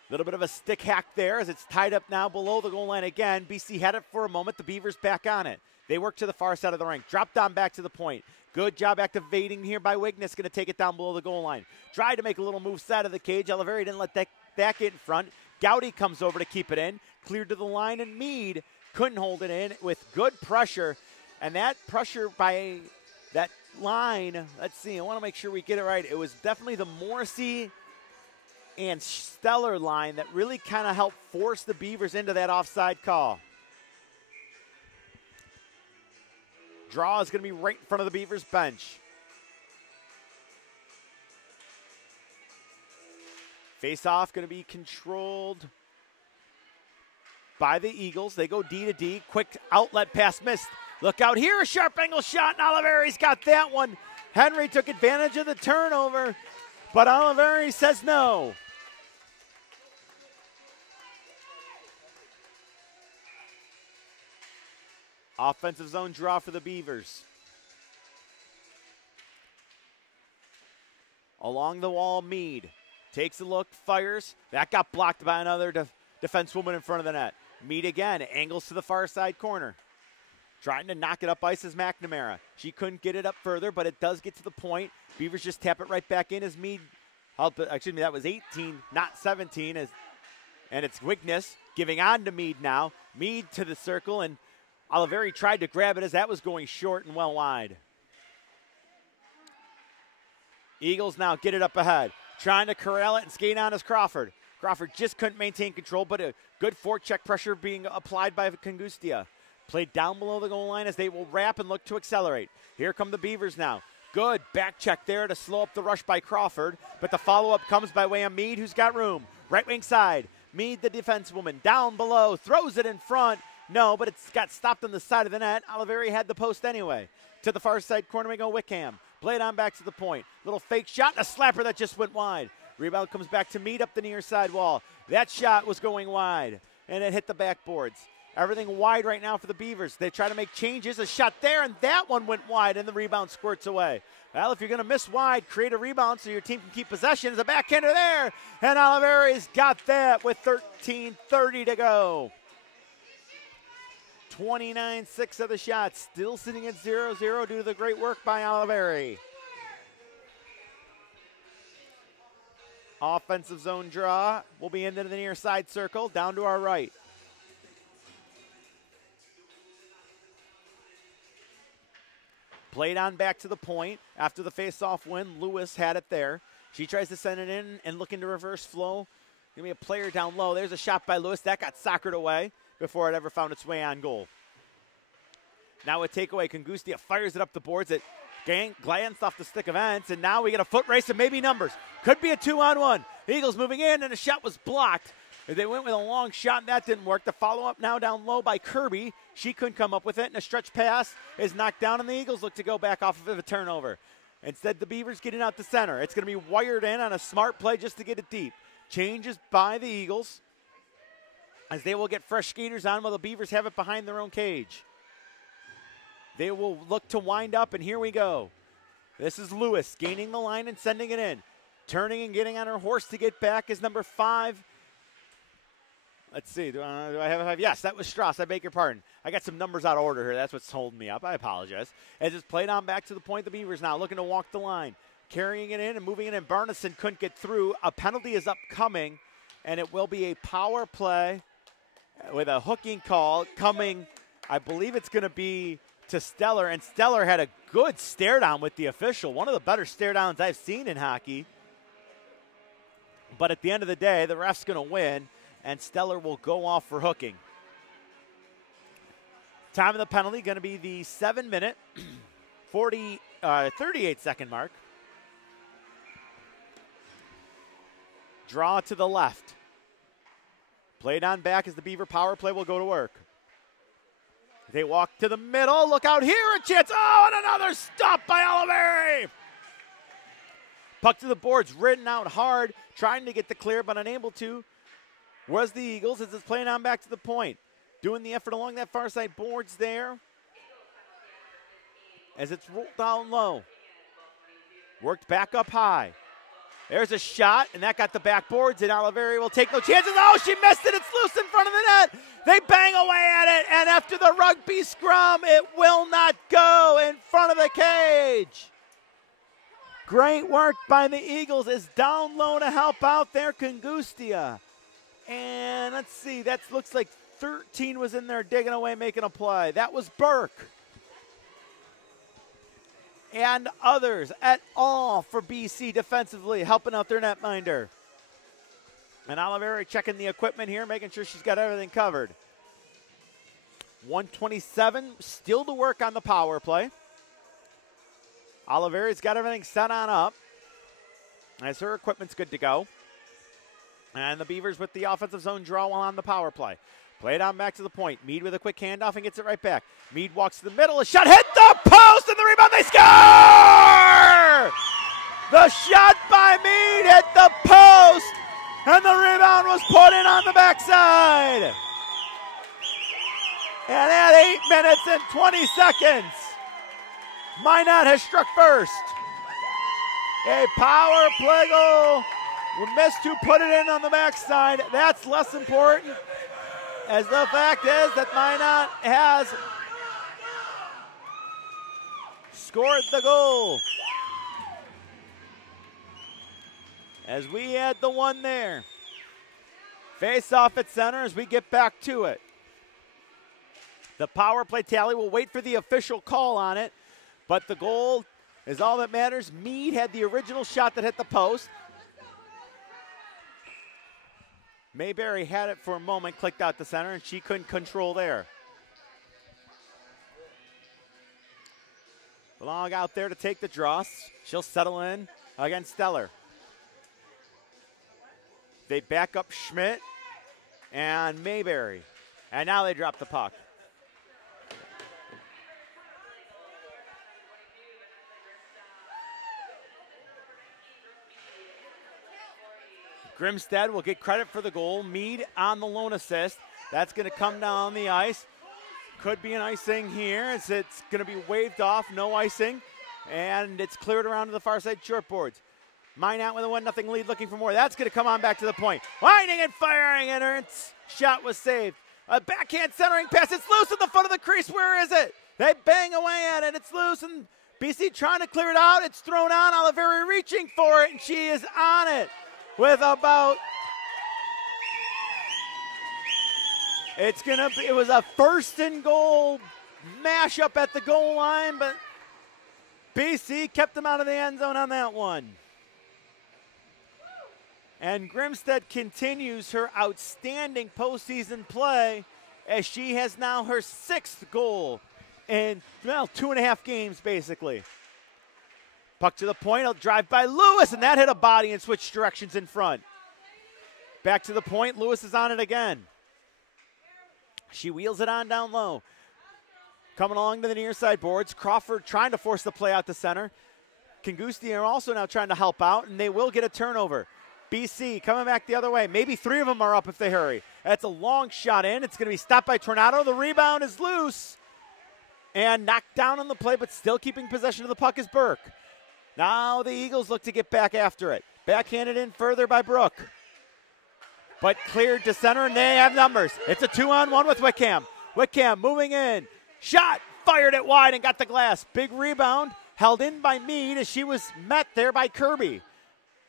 A little bit of a stick hack there as it's tied up now below the goal line again. BC had it for a moment. The Beavers back on it. They work to the far side of the rink. Dropped down back to the point. Good job activating here by Wigness. Going to take it down below the goal line. Tried to make a little move side of the cage. Oliveri didn't let that get in front. Gowdy comes over to keep it in. Cleared to the line, and Meade couldn't hold it in with good pressure. And that pressure by that line, let's see, I want to make sure we get it right. It was definitely the Morrissey and Stellar line that really kind of helped force the Beavers into that offside call. Draw is going to be right in front of the Beavers bench. Face-off going to be controlled by the Eagles. They go D to D. Quick outlet pass missed. Look out here, a sharp angle shot, and Oliveri's got that one. Henry took advantage of the turnover, but Oliveri says no. Offensive zone draw for the Beavers. Along the wall, Meade takes a look, fires. That got blocked by another defensewoman in front of the net. Meade again, angles to the far side corner. Trying to knock it up ice is McNamara. She couldn't get it up further, but it does get to the point. Beavers just tap it right back in as Meade, excuse me, that was 18, not 17. And it's Wigness giving on to Meade now. Meade to the circle, and Oliveri tried to grab it as that was going short and well wide. Eagles now get it up ahead. Trying to corral it and skate on is Crawford. Crawford just couldn't maintain control, but a good forecheck pressure being applied by Kangustia. Played down below the goal line as they will wrap and look to accelerate. Here come the Beavers now. Good back check there to slow up the rush by Crawford, but the follow-up comes by way of Meade, who's got room. Right wing side. Meade, the defensewoman, down below, throws it in front. No, but it's got stopped on the side of the net. Oliveri had the post anyway. To the far side corner we go Wickham. Played on back to the point. Little fake shot and a slapper that just went wide. Rebound comes back to Meade up the near side wall. That shot was going wide, and it hit the backboards. Everything wide right now for the Beavers. They try to make changes. A shot there, and that one went wide, and the rebound squirts away. Well, if you're going to miss wide, create a rebound so your team can keep possession. There's a backhander there, and Oliveri's got that with 13:30 to go. 29-6 of the shots, still sitting at 0-0 due to the great work by Oliveri. Offensive zone draw will be into the near side circle, down to our right. Played on back to the point. After the face-off win, Lewis had it there. She tries to send it in and looking to reverse flow. Give me a player down low. There's a shot by Lewis. That got soccered away before it ever found its way on goal. Now a takeaway. Kungustia fires it up the boards. It glanced off the stick of Entz, and now we get a foot race and maybe numbers. Could be a 2-on-1. The Eagles moving in, and the shot was blocked. They went with a long shot, and that didn't work. The follow-up now down low by Kirby. She couldn't come up with it, and a stretch pass is knocked down, and the Eagles look to go back off of a turnover. Instead, the Beavers getting out the center. It's going to be wired in on a smart play just to get it deep. Changes by the Eagles as they will get fresh skaters on while the Beavers have it behind their own cage. They will look to wind up, and here we go. This is Lewis gaining the line and sending it in. Turning and getting on her horse to get back is number 5. Let's see, do I have a 5? Yes, that was Strauss. I beg your pardon. I got some numbers out of order here. That's what's holding me up. I apologize. As it's played on back to the point, the Beavers now looking to walk the line. Carrying it in and moving it in. Barneson couldn't get through. A penalty is upcoming, and it will be a power play with a hooking call coming. I believe it's going to be to Stellar, and Stellar had a good stare down with the official. One of the better stare downs I've seen in hockey. But at the end of the day, the ref's going to win, and Stellar will go off for hooking. Time of the penalty going to be the 7-minute, 38-second mark. Draw to the left. Played on back as the Beaver power play will go to work. They walk to the middle. Look out here, a chance. Oh, and another stop by Oliveri. Puck to the boards, ridden out hard, trying to get the clear, but unable to. Was the Eagles as it's playing on back to the point. Doing the effort along that far side boards there. As it's rolled down low. Worked back up high. There's a shot, and that got the backboards, and Oliveri will take no chances. Oh, she missed it. It's loose in front of the net. They bang away at it, and after the rugby scrum, it will not go in front of the cage. Great work by the Eagles as down low to help out there, Kungustia. And let's see, that looks like 13 was in there digging away, making a play. That was Burke. And others at all for BC defensively, helping out their netminder. And Oliveri checking the equipment here, making sure she's got everything covered. 127 still to work on the power play. Oliveri's got everything set on up as her equipment's good to go. And the Beavers with the offensive zone draw while on the power play. Play it on back to the point. Mead with a quick handoff and gets it right back. Mead walks to the middle. A shot hit the post, and the rebound. They score! The shot by Mead hit the post, and the rebound was put in on the backside. And at 8 minutes and 20 seconds, Minot has struck first. A power play goal. We missed who put it in on the backside. That's less important, as the fact is that Minot has scored the goal. As we had the one there. Face off at center as we get back to it. The power play tally will wait for the official call on it, but the goal is all that matters. Mead had the original shot that hit the post. Mayberry had it for a moment, clicked out the center, and she couldn't control there. Long out there to take the draw. She'll settle in against Stellar. They back up Schmidt and Mayberry. And now they drop the puck. Grimstead will get credit for the goal. Mead on the lone assist. That's going to come down the ice. Could be an icing here as it's going to be waved off, no icing. And it's cleared around to the far side shortboards. Minot with a 1-0 lead, looking for more. That's going to come on back to the point. Winding and firing, and Ernst's shot was saved. A backhand centering pass. It's loose at the foot of the crease. Where is it? They bang away at it. It's loose, and BC trying to clear it out. It's thrown on. Oliveri reaching for it, and she is on it with about. It was a first and goal mashup at the goal line, but BC kept them out of the end zone on that one. And Grimstead continues her outstanding postseason play as she has now her 6th goal in, 2.5 games basically. Puck to the point, it'll drive by Lewis, and that hit a body and switched directions in front. Back to the point, Lewis is on it again. She wheels it on down low. Coming along to the near side boards. Crawford trying to force the play out to center. Kangusti are also now trying to help out, and they will get a turnover. BC coming back the other way. Maybe 3 of them are up if they hurry. That's a long shot in. It's going to be stopped by Tornado. The rebound is loose and knocked down on the play, but still keeping possession of the puck is Burke. Now the Eagles look to get back after it. Backhanded in further by Brooke. But cleared to center, and they have numbers. It's a 2-on-1 with Wickham. Wickham moving in. Shot, fired it wide and got the glass. Big rebound, held in by Meade as she was met there by Kirby.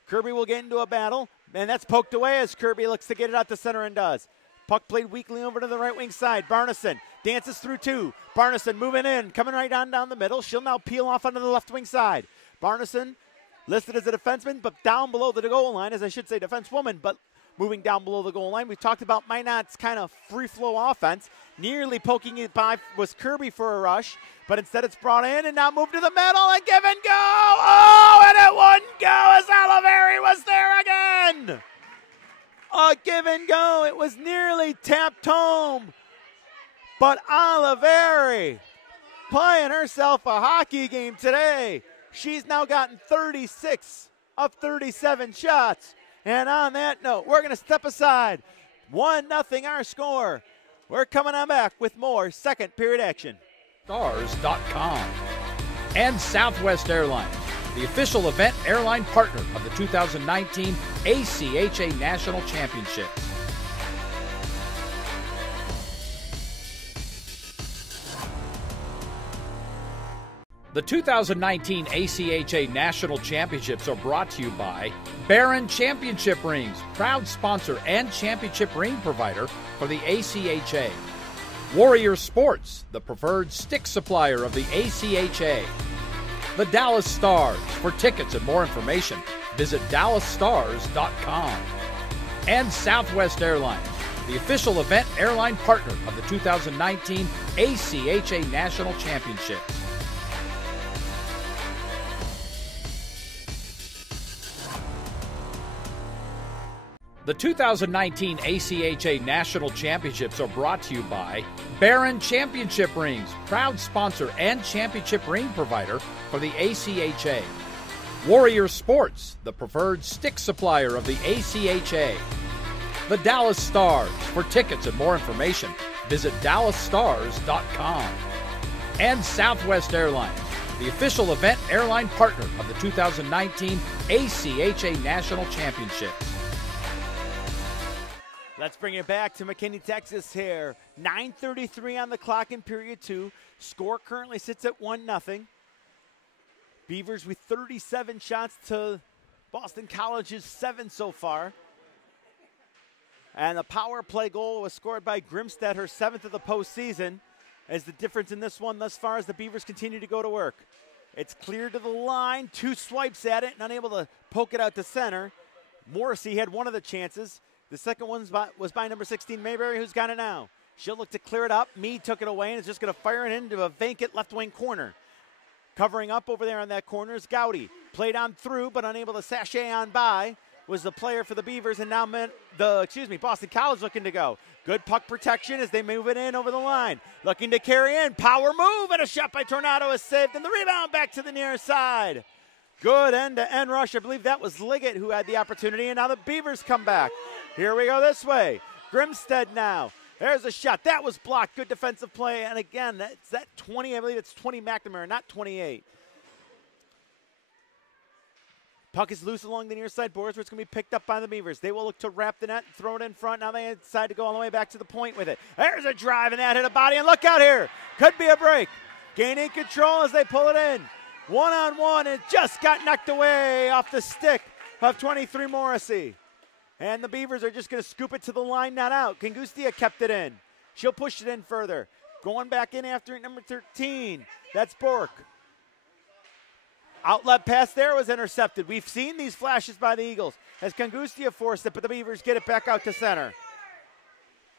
Kirby will get into a battle, and that's poked away as Kirby looks to get it out to center and does. Puck played weakly over to the right wing side. Barneson dances through 2. Barneson moving in, coming right on down the middle. She'll now peel off onto the left wing side. Barneson listed as a defenseman, but down below the goal line, as I should say defensewoman, but moving down below the goal line. We've talked about Minot's kind of free-flow offense. Nearly poking it by was Kirby for a rush, but instead it's brought in and now moved to the middle and give and go. Oh, and it wouldn't go as Oliveri was there again. A give and go. It was nearly tapped home, but Oliveri playing herself a hockey game today. She's now gotten 36 of 37 shots. And on that note, we're going to step aside. 1-0 our score. We're coming on back with more second period action. Stars.com and Southwest Airlines, the official event airline partner of the 2019 ACHA National Championships. The 2019 ACHA National Championships are brought to you by Barron Championship Rings, proud sponsor and championship ring provider for the ACHA. Warrior Sports, the preferred stick supplier of the ACHA. The Dallas Stars. For tickets and more information, visit dallasstars.com. And Southwest Airlines, the official event airline partner of the 2019 ACHA National Championships. The 2019 ACHA National Championships are brought to you by Barron Championship Rings, proud sponsor and championship ring provider for the ACHA. Warrior Sports, the preferred stick supplier of the ACHA. The Dallas Stars. For tickets and more information, visit dallasstars.com. And Southwest Airlines, the official event airline partner of the 2019 ACHA National Championships. Let's bring it back to McKinney, Texas here. 9:33 on the clock in period 2. Score currently sits at 1-0. Beavers with 37 shots to Boston College's 7 so far. And the power play goal was scored by Grimstead, her 7th of the postseason. As the difference in this one thus far as the Beavers continue to go to work. It's cleared to the line, 2 swipes at it, and unable to poke it out to center. Morrissey had one of the chances. The second one was by number 16, Mayberry, who's got it now. She'll look to clear it up. Meade took it away and is just going to fire it into a vacant left wing corner. Covering up over there on that corner is Gowdy. Played on through, but unable to sashay on by, was the player for the Beavers, and now Boston College looking to go. Good puck protection as they move it in over the line. Looking to carry in. Power move, and a shot by Tornado is saved, and the rebound back to the near side. Good end-to-end rush. I believe that was Liggett who had the opportunity, and now the Beavers come back. Here we go this way. Grimstead now There's a shot. That was blocked. Good defensive play. And again, that's that 20. I believe it's 20 McNamara, not 28. Puck is loose along the near side boards, where it's going to be picked up by the Beavers. They will look to wrap the net and throw it in front. Now they decide to go all the way back to the point with it. There's a drive, and that hit a body. And look out here. Could be a break. Gaining control as they pull it in. One-on-one, and just got knocked away off the stick of 23 Morrissey. And the Beavers are just going to scoop it to the line, not out. Kangustia kept it in. She'll push it in further. Going back in after it, number 13. That's Bork. Outlet pass there was intercepted. We've seen these flashes by the Eagles as Kangustia forced it, but the Beavers get it back out to center.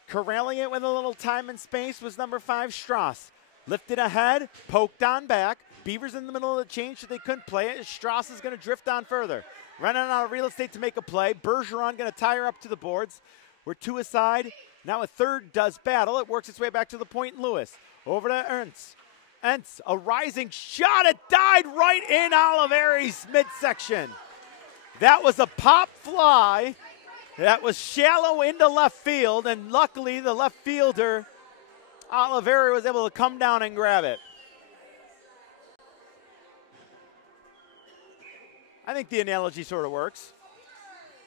Corralling it with a little time and space was number 5, Strauss. Lifted ahead, poked on back. Beavers in the middle of the change, so they couldn't play it. Strauss is going to drift on further. Running out of real estate to make a play. Bergeron going to tie her up to the boards. We're 2 aside. Now a third does battle. It works its way back to the point. Lewis over to Ernst. Ernst, a rising shot. It died right in Oliveri's midsection. That was a pop fly. That was shallow into left field, and luckily the left fielder, Oliveri, was able to come down and grab it. I think the analogy sort of works.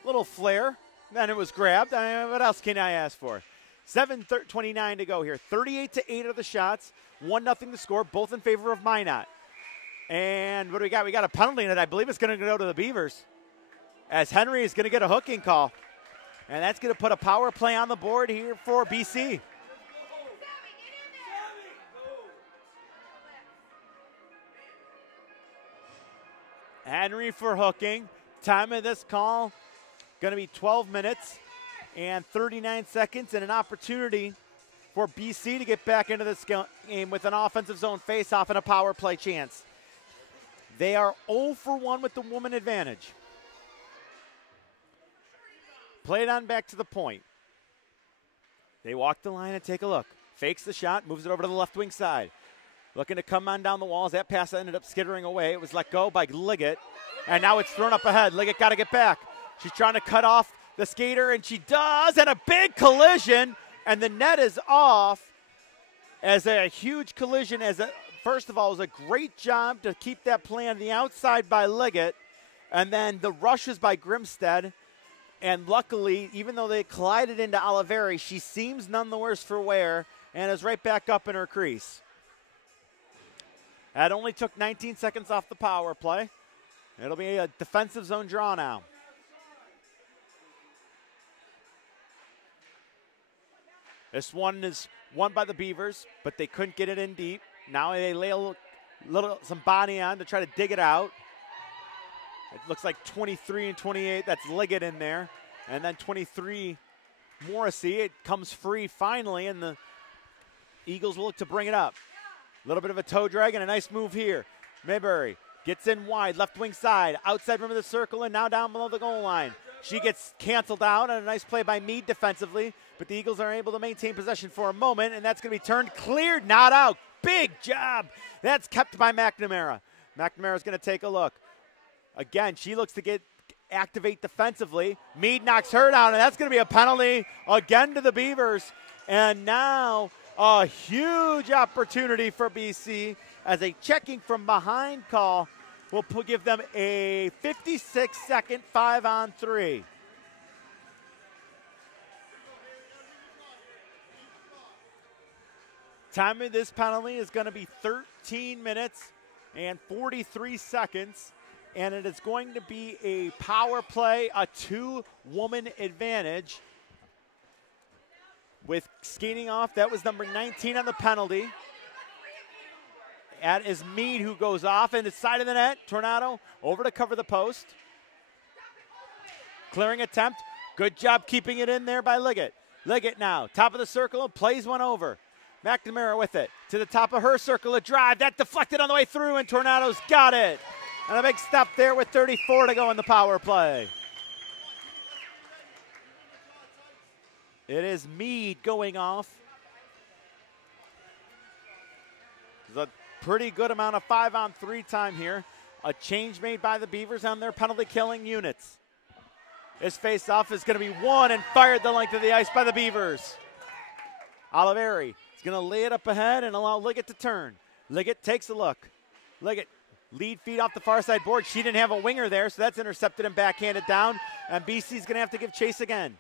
Little flare, then it was grabbed. What else can I ask for? 7:29 to go here. 38-8 are the shots. 1-0 to score, both in favor of Minot. And what do we got? We got a penalty in it. I believe it's going to go to the Beavers, as Henry is going to get a hooking call. And that's going to put a power play on the board here for BC. Henry for hooking. Time of this call going to be 12 minutes and 39 seconds, and an opportunity for BC to get back into this game with an offensive zone faceoff and a power play chance. They are 0 for 1 with the woman advantage. Play it on back to the point. They walk the line and take a look. Fakes the shot, moves it over to the left wing side. Looking to come on down the walls. That pass ended up skittering away. It was let go by Liggett, and now it's thrown up ahead. Liggett got to get back. She's trying to cut off the skater, and she does, and a big collision, and the net is off as a huge collision. First of all, it was a great job to keep that play on the outside by Liggett, and then the rushes by Grimstead. And luckily, even though they collided into Oliveri, she seems none the worse for wear and is right back up in her crease. That only took 19 seconds off the power play. It'll be a defensive zone draw now. This one is won by the Beavers, but they couldn't get it in deep. Now they lay some body on to try to dig it out. It looks like 23 and 28. That's Liggett in there. And then 23, Morrissey. It comes free finally, and the Eagles will look to bring it up. A little bit of a toe drag and a nice move here. Mayberry gets in wide, left wing side, outside rim of the circle, and now down below the goal line. She gets canceled out, and a nice play by Meade defensively, but the Eagles are able to maintain possession for a moment, and that's going to be turned, cleared, not out. Big job. That's kept by McNamara. McNamara's going to take a look. Again, she looks to activate defensively. Meade knocks her down, and that's going to be a penalty again to the Beavers. And now a huge opportunity for BC as a checking from behind call will give them a 56-second 5-on-3. Time of this penalty is going to be 13 minutes and 43 seconds. And it is going to be a power play, a 2-woman advantage. With skating off, that was number 19 on the penalty. That is Meade who goes off in the side of the net. Tornado over to cover the post. Clearing attempt. Good job keeping it in there by Liggett. Liggett now, top of the circle, plays one over. McNamara with it. To the top of her circle, a drive. That deflected on the way through, and Tornado's got it. And a big stop there with 34 to go in the power play. It is Meade going off. There's a pretty good amount of 5-on-3 time here. A change made by the Beavers on their penalty killing units. This face-off is going to be won and fired the length of the ice by the Beavers. Oliveri is going to lay it up ahead and allow Liggett to turn. Liggett takes a look. Liggett, lead feed off the far side board. She didn't have a winger there, so that's intercepted and backhanded down. And BC's going to have to give chase again.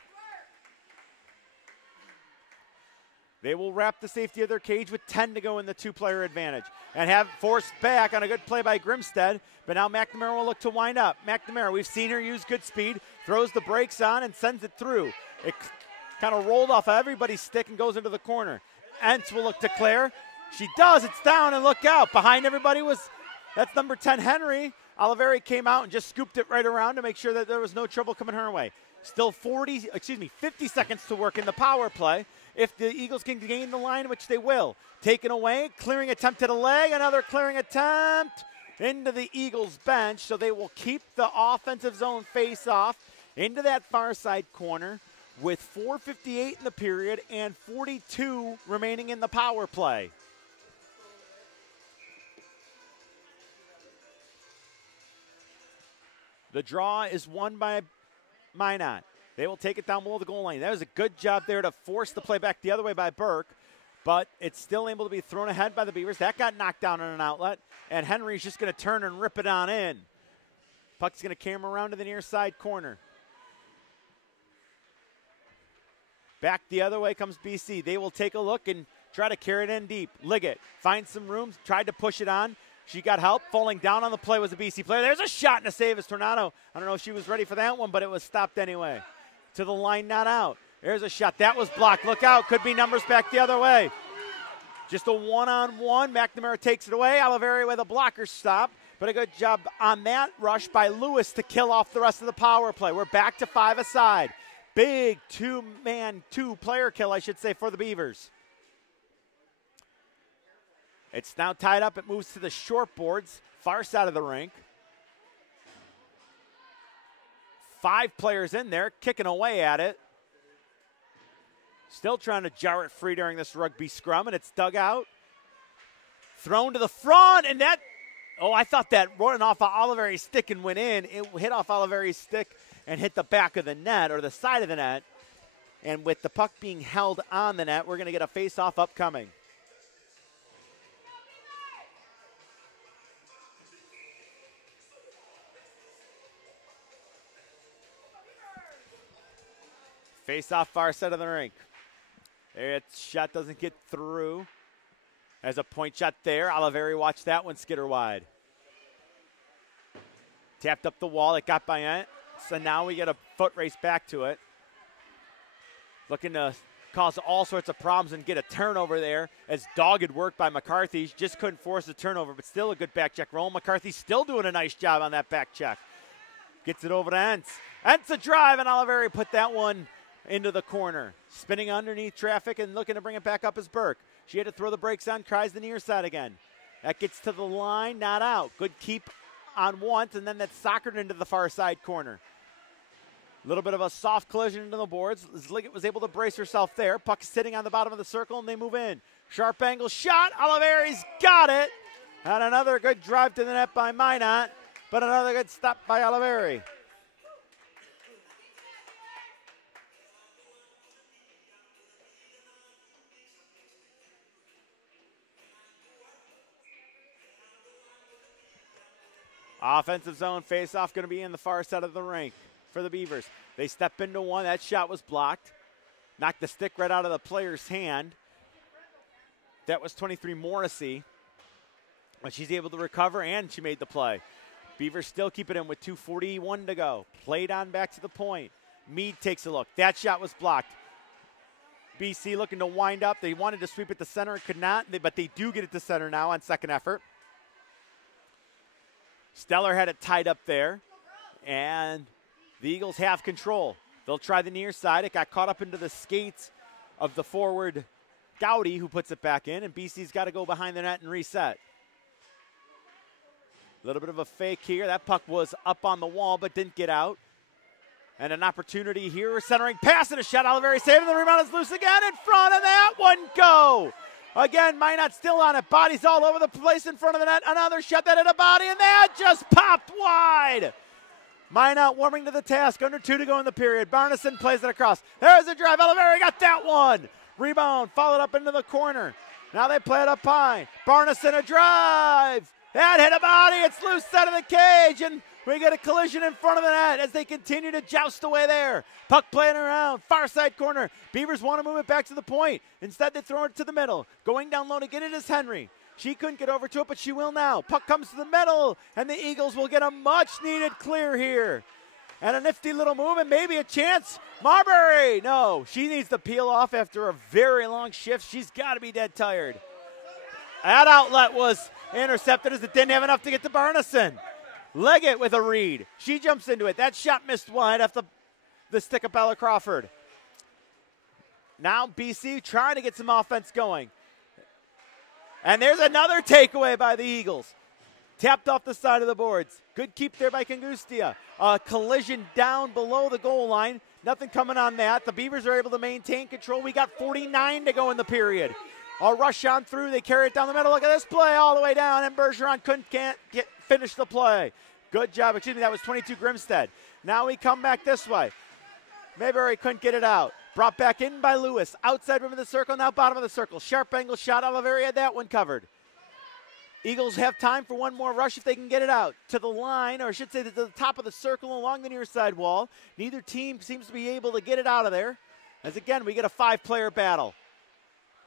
They will wrap the safety of their cage with 10 to go in the two-player advantage and have forced back on a good play by Grimstead. But now McNamara will look to wind up. McNamara, we've seen her use good speed, throws the brakes on and sends it through. It kind of rolled off everybody's stick and goes into the corner. Entz will look to Claire. She does. It's down, and look out. Behind everybody that's number 10, Henry. Oliveri came out and just scooped it right around to make sure that there was no trouble coming her way. Still 50 seconds to work in the power play. If the Eagles can gain the line, which they will. Taken away, clearing attempt to the leg, another clearing attempt into the Eagles bench. So they will keep the offensive zone face off into that far side corner with 4:58 in the period and 42 remaining in the power play. The draw is won by Minot. They will take it down below the goal line. That was a good job there to force the play back the other way by Burke, but it's still able to be thrown ahead by the Beavers. That got knocked down on an outlet, and Henry's just going to turn and rip it on in. Puck's going to camera around to the near side corner. Back the other way comes BC. They will take a look and try to carry it in deep. Liggett finds some room, tried to push it on. She got help. Falling down on the play was a BC player. There's a shot and a save as Tornado. I don't know if she was ready for that one, but it was stopped anyway. To the line, not out. There's a shot. That was blocked. Look out. Could be numbers back the other way. Just a one-on-one. McNamara takes it away. Oliveri with a blocker stop. But a good job on that rush by Lewis to kill off the rest of the power play. We're back to 5 aside. Big two-player kill, I should say, for the Beavers. It's now tied up. It moves to the short boards, far side of the rink. 5 players in there, kicking away at it. Still trying to jar it free during this rugby scrum, and it's dug out. Thrown to the front, and that, I thought that running off of Oliveri's stick and went in. It hit off Oliveri's stick and hit the back of the net, or the side of the net. And with the puck being held on the net, we're going to get a face-off upcoming. Face off far side of the rink. That shot doesn't get through. As a point shot there. Oliveri watched that one skitter wide. Tapped up the wall. It got by Ent. So now we get a foot race back to it. Looking to cause all sorts of problems and get a turnover there as dogged work by McCarthy. Just couldn't force the turnover, but still a good back check roll. McCarthy still doing a nice job on that back check. Gets it over to Entz. Entz a drive, and Oliveri put that one into the corner. Spinning underneath traffic and looking to bring it back up as Burke. She had to throw the brakes on, tries the near side again. That gets to the line, not out. Good keep on once, and then that's soccered into the far side corner. A little bit of a soft collision into the boards. Liggett was able to brace herself there. Puck sitting on the bottom of the circle, and they move in. Sharp angle shot. Oliveri's got it. And another good drive to the net by Minot, but another good stop by Oliveri. Offensive zone face-off going to be in the far side of the rink for the Beavers. They step into one. That shot was blocked. Knocked the stick right out of the player's hand. That was 23 Morrissey. But she's able to recover, and she made the play. Beavers still keep it in with 2:41 to go. Played on back to the point. Meade takes a look. That shot was blocked. BC looking to wind up. They wanted to sweep it to center. Could not, but they do get it to center now on second effort. Stellar had it tied up there, and the Eagles have control. They'll try the near side. It got caught up into the skates of the forward Gowdy, who puts it back in, and BC's got to go behind the net and reset. A little bit of a fake here. That puck was up on the wall but didn't get out. And an opportunity here, centering pass and a shot. Oliveri saving, the rebound is loose again in front, and that one go. Again, Minot still on it. Bodies all over the place in front of the net. Another shot that hit a body, and that just popped wide. Minot warming to the task. Under 2 to go in the period. Barneson plays it across. There's a drive. Oliveri got that one. Rebound, followed up into the corner. Now they play it up high. Barneson a drive. That hit a body. It's loose side of the cage, and we get a collision in front of the net as they continue to joust away there. Puck playing around, far side corner. Beavers want to move it back to the point. Instead, they throw it to the middle. Going down low to get it is Henry. She couldn't get over to it, but she will now. Puck comes to the middle, and the Eagles will get a much-needed clear here. And a nifty little move, and maybe a chance. Marbury, no, she needs to peel off after a very long shift. She's got to be dead tired. That outlet was intercepted as it didn't have enough to get to Barneson. Leggett with a read. She jumps into it. That shot missed wide off the stick of Bella Crawford. Now BC trying to get some offense going. And there's another takeaway by the Eagles. Tapped off the side of the boards. Good keep there by Kangustia. A collision down below the goal line. Nothing coming on that. The Beavers are able to maintain control. We got 49 to go in the period. A rush on through. They carry it down the middle. Look at this play all the way down. And Bergeron can't finish the play. Good job. Excuse me, that was 22 Grimstead. Now we come back this way. Mayberry couldn't get it out. Brought back in by Lewis. Outside rim of the circle, now bottom of the circle. Sharp angle shot. Oliveri had that one covered. Eagles have time for one more rush if they can get it out. To the line, or I should say to the top of the circle along the near side wall. Neither team seems to be able to get it out of there. As again, we get a 5-player battle.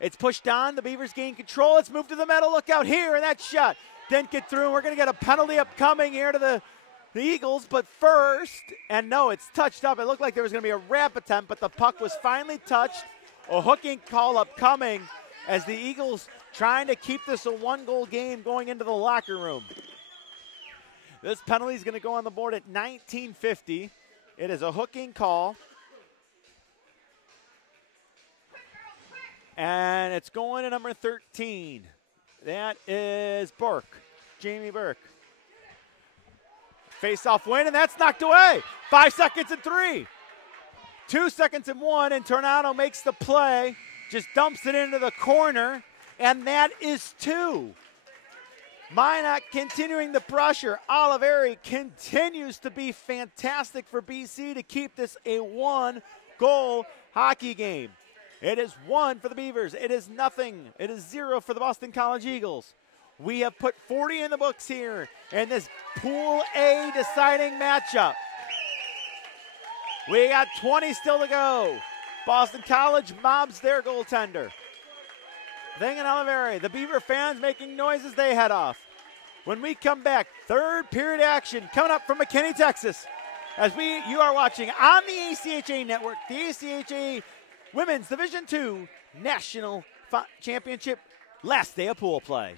It's pushed on. The Beavers gain control. It's moved to the middle. Look out here, and that shot didn't get through. And we're going to get a penalty upcoming here to the Eagles. But first, and no, it's touched up. It looked like there was going to be a wrap attempt, but the puck was finally touched. A hooking call upcoming as the Eagles trying to keep this a 1-goal game going into the locker room. This penalty is going to go on the board at 19:50. It is a hooking call. And it's going to number 13. That is Burke, Jamie Burke. Face-off win, and that's knocked away. 5 seconds and 3. 2 seconds and 1, and Tornado makes the play. Just dumps it into the corner, and that is 2. Minot continuing the pressure. Oliveri continues to be fantastic for BC to keep this a 1-goal hockey game. It is 1 for the Beavers. It is nothing. It is 0 for the Boston College Eagles. We have put 40 in the books here in this Pool A deciding matchup. We got 20 still to go. Boston College mobs their goaltender. Thing and Oliveri, the Beaver fans making noise as they head off. When we come back, third period action coming up from McKinney, Texas. As you are watching on the ACHA network, the ACHA Women's Division II National Championship, last day of pool play.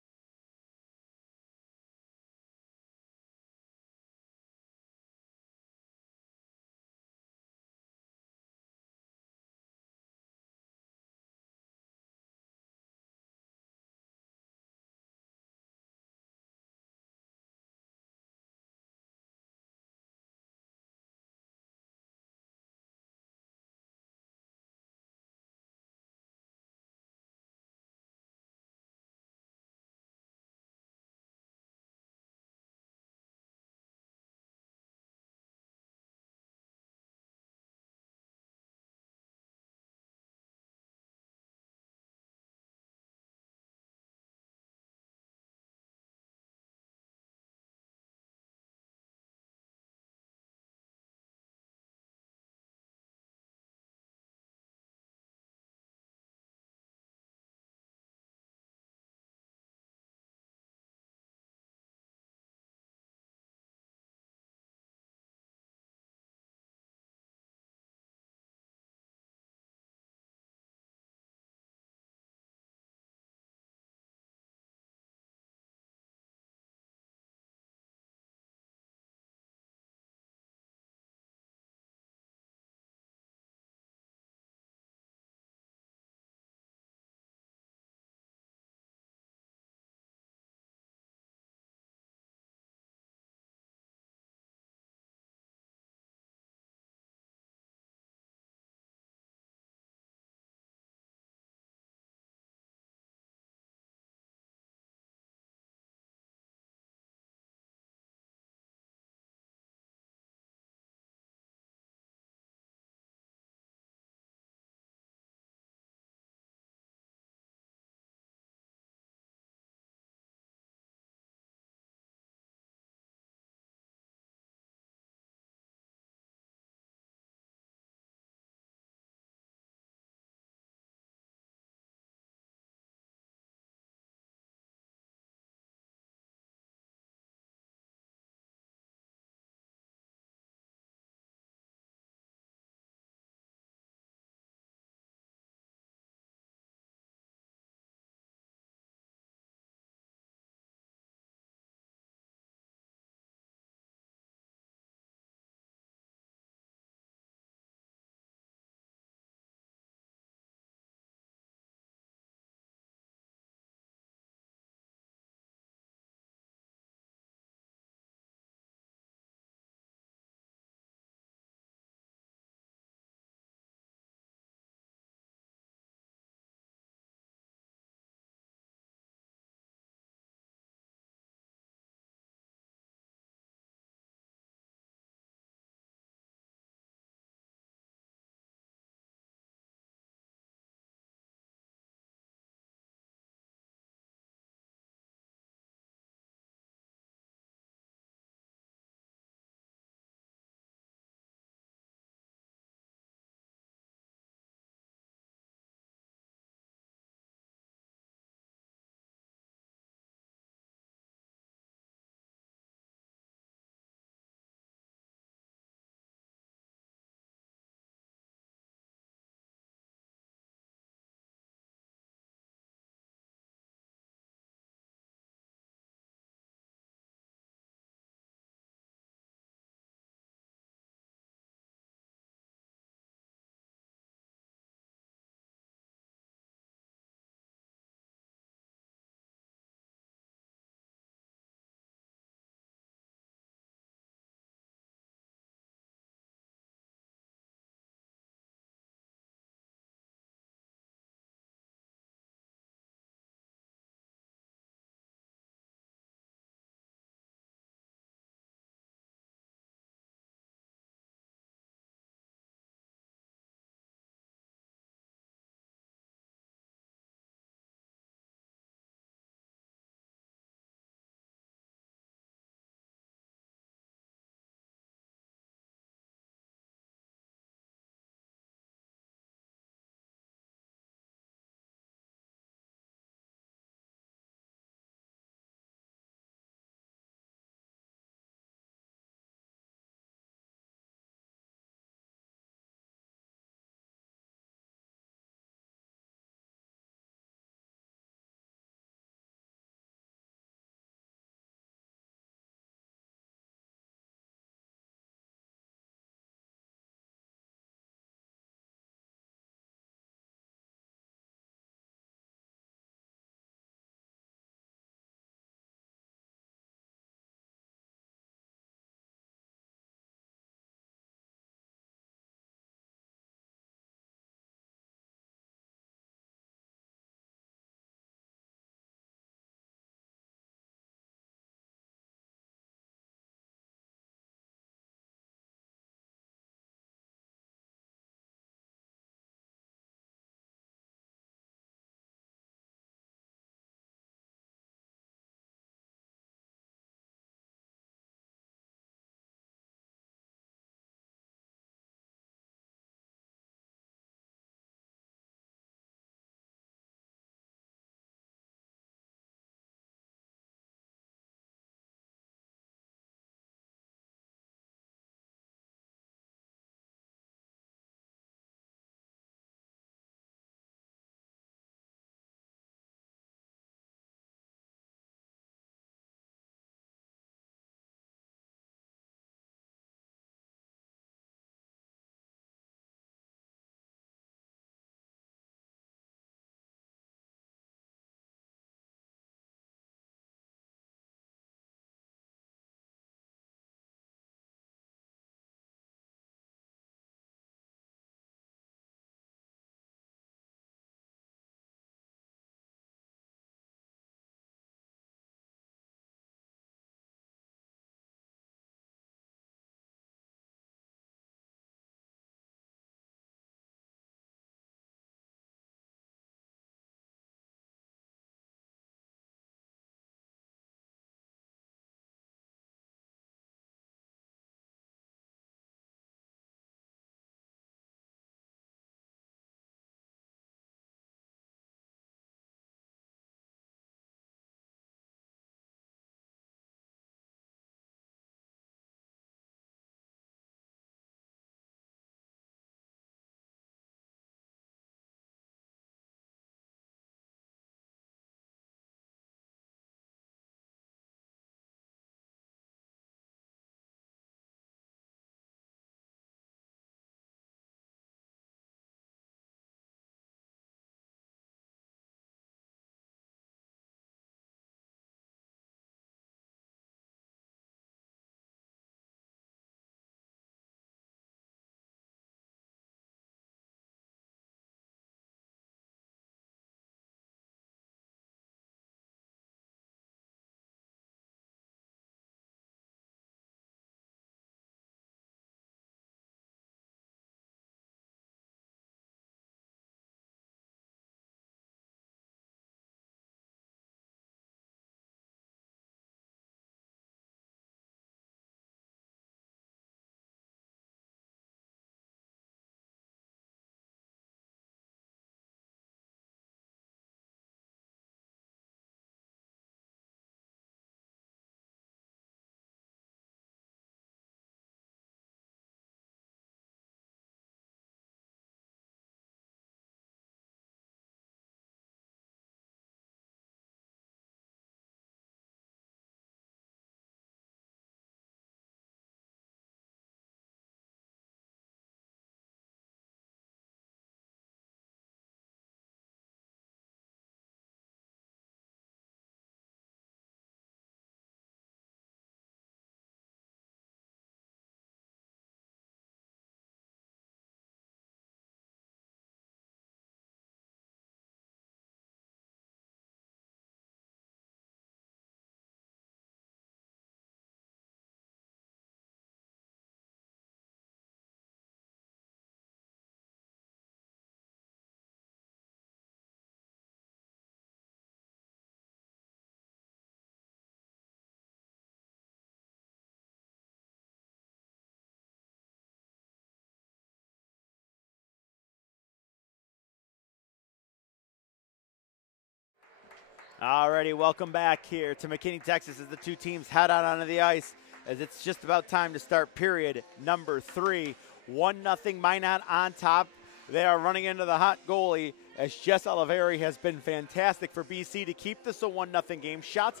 Alrighty, welcome back here to McKinney, Texas, as the two teams head out onto the ice, as it's just about time to start period number 3. 1-0 Minot on top. They are running into the hot goalie, as Jess Oliveri has been fantastic for BC to keep this a 1-0 game. Shots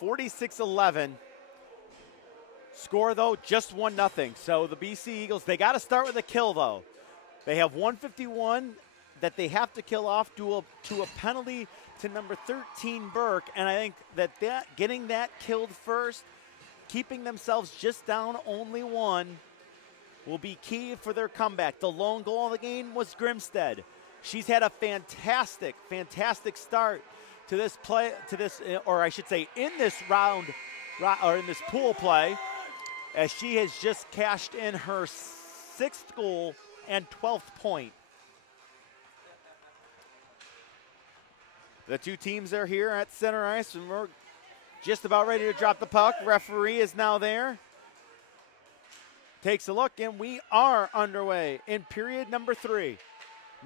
46-11. Score, though, just 1-0. So the BC Eagles, they got to start with a kill, though. They have 151 that they have to kill off to a penalty to number 13, Burke. And I think that getting that killed first, keeping themselves just down only 1, will be key for their comeback. The lone goal of the game was Grimstead. She's had a fantastic, fantastic start to this play, or I should say, in this round, or in this pool play, as she has just cashed in her 6th goal and 12th point. The two teams are here at center ice, and we're just about ready to drop the puck. Referee is now there. Takes a look, and we are underway in period number 3.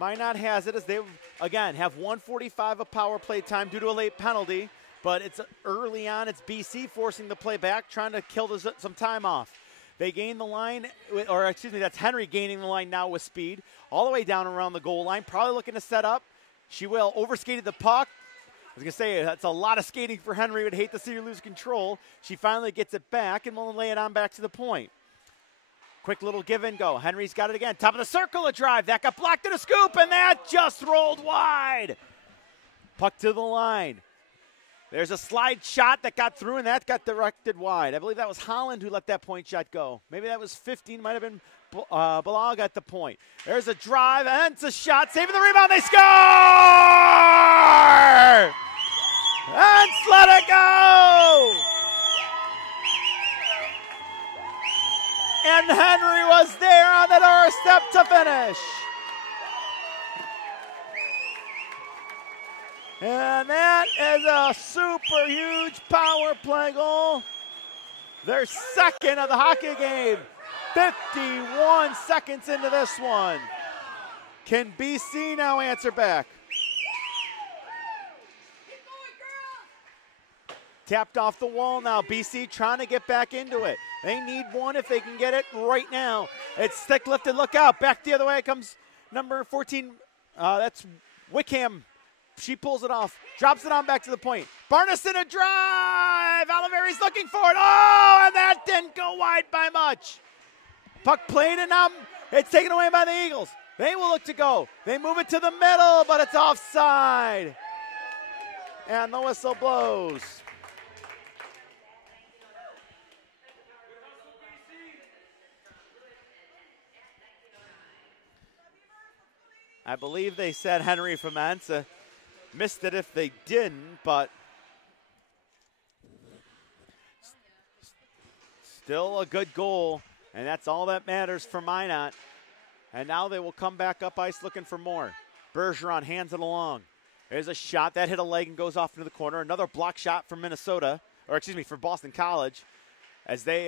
Minot has it as they, again, have 1:45 of power play time due to a late penalty, but it's early on. It's BC forcing the play back, trying to kill some time off. They gain the line, or excuse me, that's Henry gaining the line now with speed, all the way down around the goal line, probably looking to set up. She will overskated the puck. I was going to say, that's a lot of skating for Henry. Would hate to see her lose control. She finally gets it back and will lay it on back to the point. Quick little give and go. Henry's got it again. Top of the circle, a drive. That got blocked in a scoop, and that just rolled wide. Puck to the line. There's a slide shot that got through, and that got directed wide. I believe that was Holland who let that point shot go. Maybe that was 15. Might have been Balag at the point. There's a drive, and it's a shot. Saving the rebound. They score! And let it go! And Henry was there on the doorstep to finish. And that is a super huge power play goal. Their second of the hockey game. 51 seconds into this one. Can BC now answer back? Tapped off the wall now. BC trying to get back into it. They need one if they can get it right now. It's stick lifted. Look out. Back the other way comes number 14. That's Wickham. She pulls it off. Drops it on back to the point. Barneson a drive. Oliveri's looking for it. Oh, and that didn't go wide by much. Puck played and it's taken away by the Eagles. They will look to go. They move it to the middle, but it's offside. And the whistle blows. I believe they said Henry from Ansa. Missed it if they didn't, but still a good goal, and that's all that matters for Minot. And now they will come back up ice looking for more. Bergeron hands it along. There's a shot that hit a leg and goes off into the corner. Another block shot from Minnesota, or excuse me, for Boston College, as they've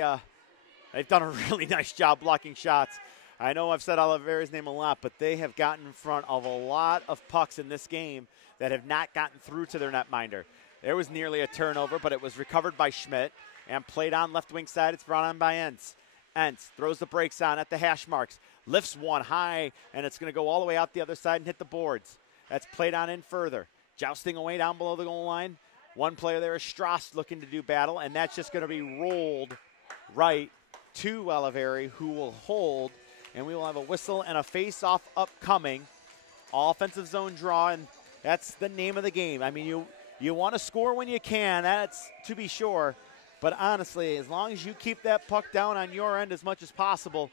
done a really nice job blocking shots. I know I've said Oliveri's name a lot, but they have gotten in front of a lot of pucks in this game that have not gotten through to their netminder. There was nearly a turnover, but it was recovered by Schmidt and played on left wing side. It's brought on by Entz. Entz throws the brakes on at the hash marks, lifts one high, and it's going to go all the way out the other side and hit the boards. That's played on in further. Jousting away down below the goal line. One player there is Strauss looking to do battle, and that's just going to be rolled right to Oliveri, who will hold. And we will have a whistle and a face-off upcoming. Offensive zone draw, and that's the name of the game. I mean, you want to score when you can, that's to be sure. But honestly, as long as you keep that puck down on your end as much as possible,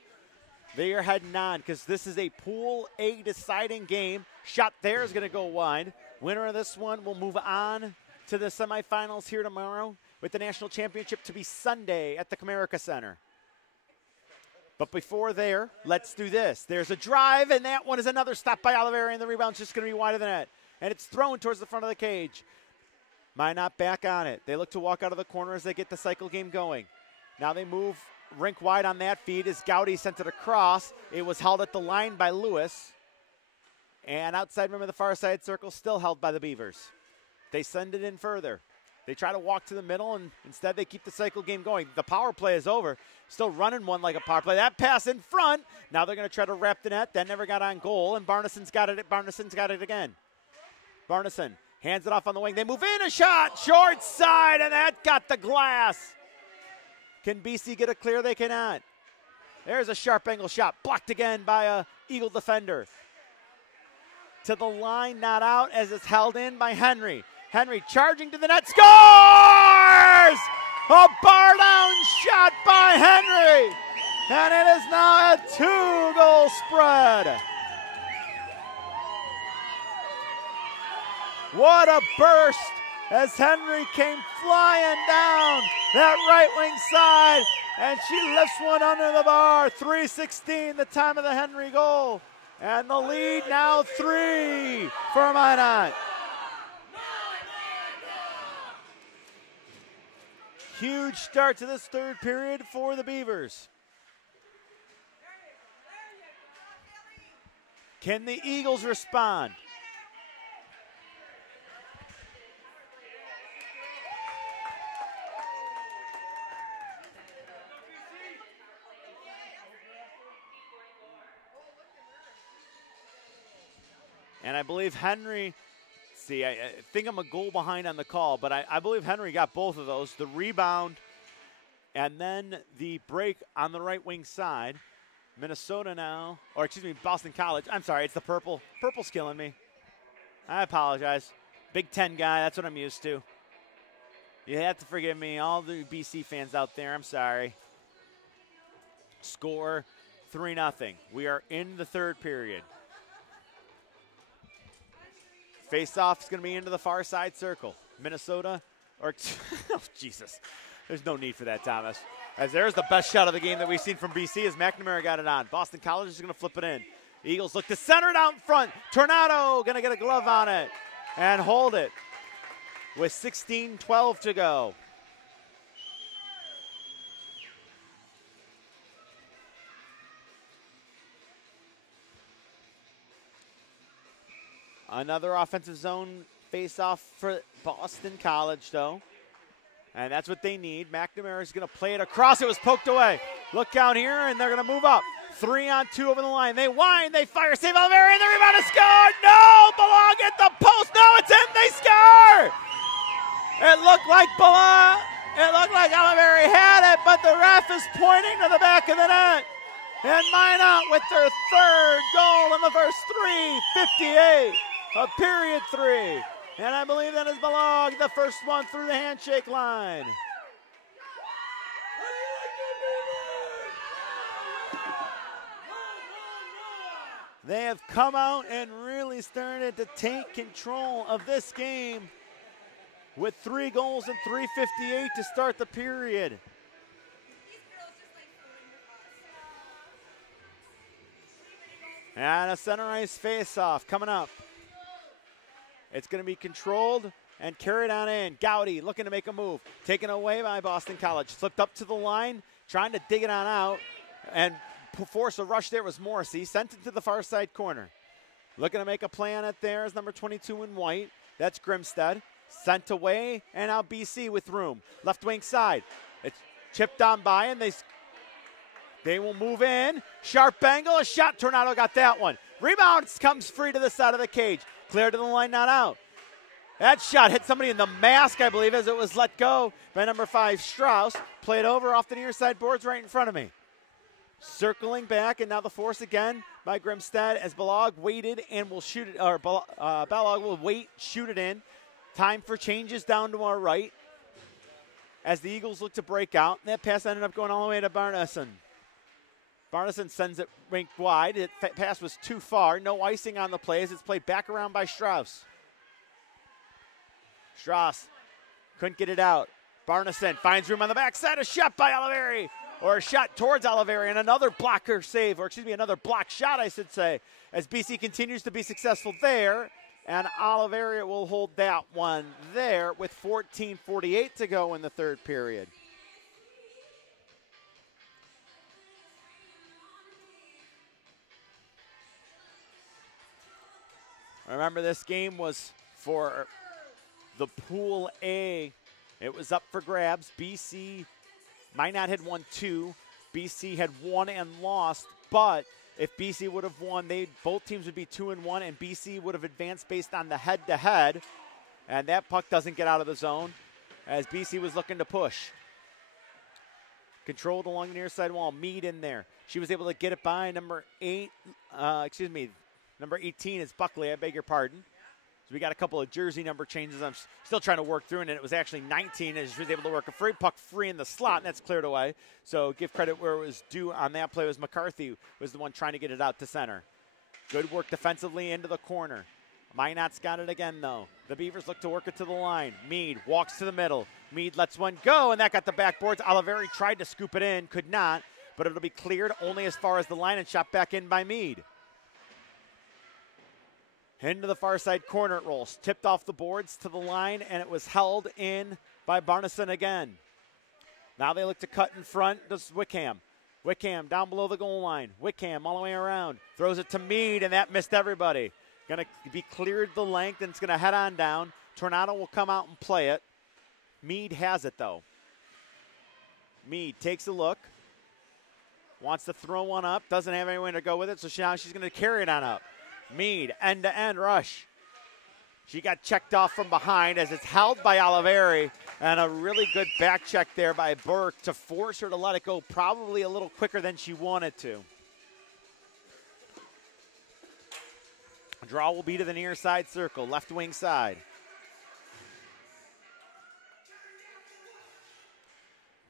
they are heading on, because this is a Pool A deciding game. Shot there is going to go wide. Winner of this one will move on to the semifinals here tomorrow, with the national championship to be Sunday at the Comerica Center. But before there, let's do this. There's a drive, and that one is another stop by Oliveri, and the rebound's just going to be wide of the net. And it's thrown towards the front of the cage. Minot back on it. They look to walk out of the corner as they get the cycle game going. Now they move rink wide on that feed as Gowdy sent it across. It was held at the line by Lewis. And outside rim of the far side circle, still held by the Beavers. They send it in further. They try to walk to the middle, and instead they keep the cycle game going. The power play is over. Still running one like a power play. That pass in front. Now they're going to try to wrap the net. That never got on goal, and Barneson's got it. Barneson's got it again. Barneson hands it off on the wing. They move in, a shot, short side, and that got the glass. Can BC get a clear? They cannot. There's a sharp angle shot, blocked again by a Eagle defender. To the line, not out, as it's held in by Henry. Henry charging to the net, scores! A bar down shot by Henry, and it is now a 2-goal spread. What a burst as Henry came flying down that right wing side, and she lifts one under the bar. 3:16, the time of the Henry goal, and the lead now 3 for Minot. Huge start to this third period for the Beavers. Can the Eagles respond? And I believe Henry, I think I'm a goal behind on the call, but I believe Henry got both of those. The rebound and then the break on the right wing side. Minnesota now, or excuse me, Boston College. I'm sorry, it's the purple. Purple's killing me. I apologize. Big Ten guy, that's what I'm used to. You have to forgive me, all the BC fans out there, I'm sorry. Score 3-0. We are in the third period. Face-off is going to be into the far side circle. Minnesota, or, oh, Jesus. There's no need for that, Thomas. As there's the best shot of the game that we've seen from BC as McNamara got it on. Boston College is going to flip it in. Eagles look to center it out in front. Tornado going to get a glove on it and hold it with 16:12 to go. Another offensive zone face-off for Boston College, though. And that's what they need. McNamara is going to play it across. It was poked away. Look out here, and they're going to move up. 3-on-2 over the line. They wind, they fire. Save Oliveri, and the rebound is scored. No! Belong at the post. No, it's in. They score! It looked like Oliveri had it, but the ref is pointing to the back of the net. And Minot with their third goal in the first 3:58 of period 3. And I believe that is Belong, the first one through the handshake line. They have come out and really started to take control of this game with 3 goals in 3:58 to start the period. And a center ice face-off coming up. It's going to be controlled and carried on in. Gowdy looking to make a move. Taken away by Boston College. Flipped up to the line, trying to dig it on out. And force a rush there was Morrissey. Sent it to the far side corner. Looking to make a play on it there is number 22 in white. That's Grimstead. Sent away, and now BC with room. Left wing side. It's chipped on by, and they will move in. Sharp angle, a shot. Tornado got that one. Rebound comes free to the side of the cage. Clear to the line, not out. That shot hit somebody in the mask, I believe, as it was let go by number 5, Strauss. Played over off the near side boards right in front of me. Circling back, and now the force again by Grimstead as Balog waited and will shoot it, or Balog will wait, shoot it in. Time for changes down to our right as the Eagles look to break out. That pass ended up going all the way to Barneson. Barneson sends it rink wide. That pass was too far. No icing on the play as it's played back around by Strauss. Strauss couldn't get it out. Barneson finds room on the backside. A shot by Oliveri, or a shot towards Oliveri, and another blocker save, or excuse me, another block shot, I should say, as BC continues to be successful there. And Oliveri will hold that one there with 14:48 to go in the third period. Remember, this game was for the Pool A. It was up for grabs. BC, Minot had won 2. BC had won and lost, but if BC would have won, both teams would be 2-1, and BC would have advanced based on the head-to-head. And that puck doesn't get out of the zone as BC was looking to push. Controlled along the near side wall. Mead in there. She was able to get it by number 18 is Buckley. I beg your pardon. So we got a couple of jersey number changes I'm still trying to work through, and it was actually 19 as she was able to work a free puck free in the slot, and that's cleared away. So give credit where it was due on that play. Was McCarthy was the one trying to get it out to center. Good work defensively into the corner. Minot's got it again, though. The Beavers look to work it to the line. Mead walks to the middle. Mead lets one go, and that got the backboards. Oliveri tried to scoop it in, could not, but it'll be cleared only as far as the line and shot back in by Mead. Into the far side corner it rolls. Tipped off the boards to the line, and it was held in by Barneson again. Now they look to cut in front. This is Wickham. Wickham down below the goal line. Wickham all the way around. Throws it to Mead, and that missed everybody. Going to be cleared the length, and it's going to head on down. Tornado will come out and play it. Mead has it, though. Mead takes a look. Wants to throw one up. Doesn't have anyone to go with it, so now she's going to carry it on up. Mead, end-to-end rush. She got checked off from behind as it's held by Oliveri, and a really good back check there by Burke to force her to let it go probably a little quicker than she wanted to. Draw will be to the near side circle, left wing side.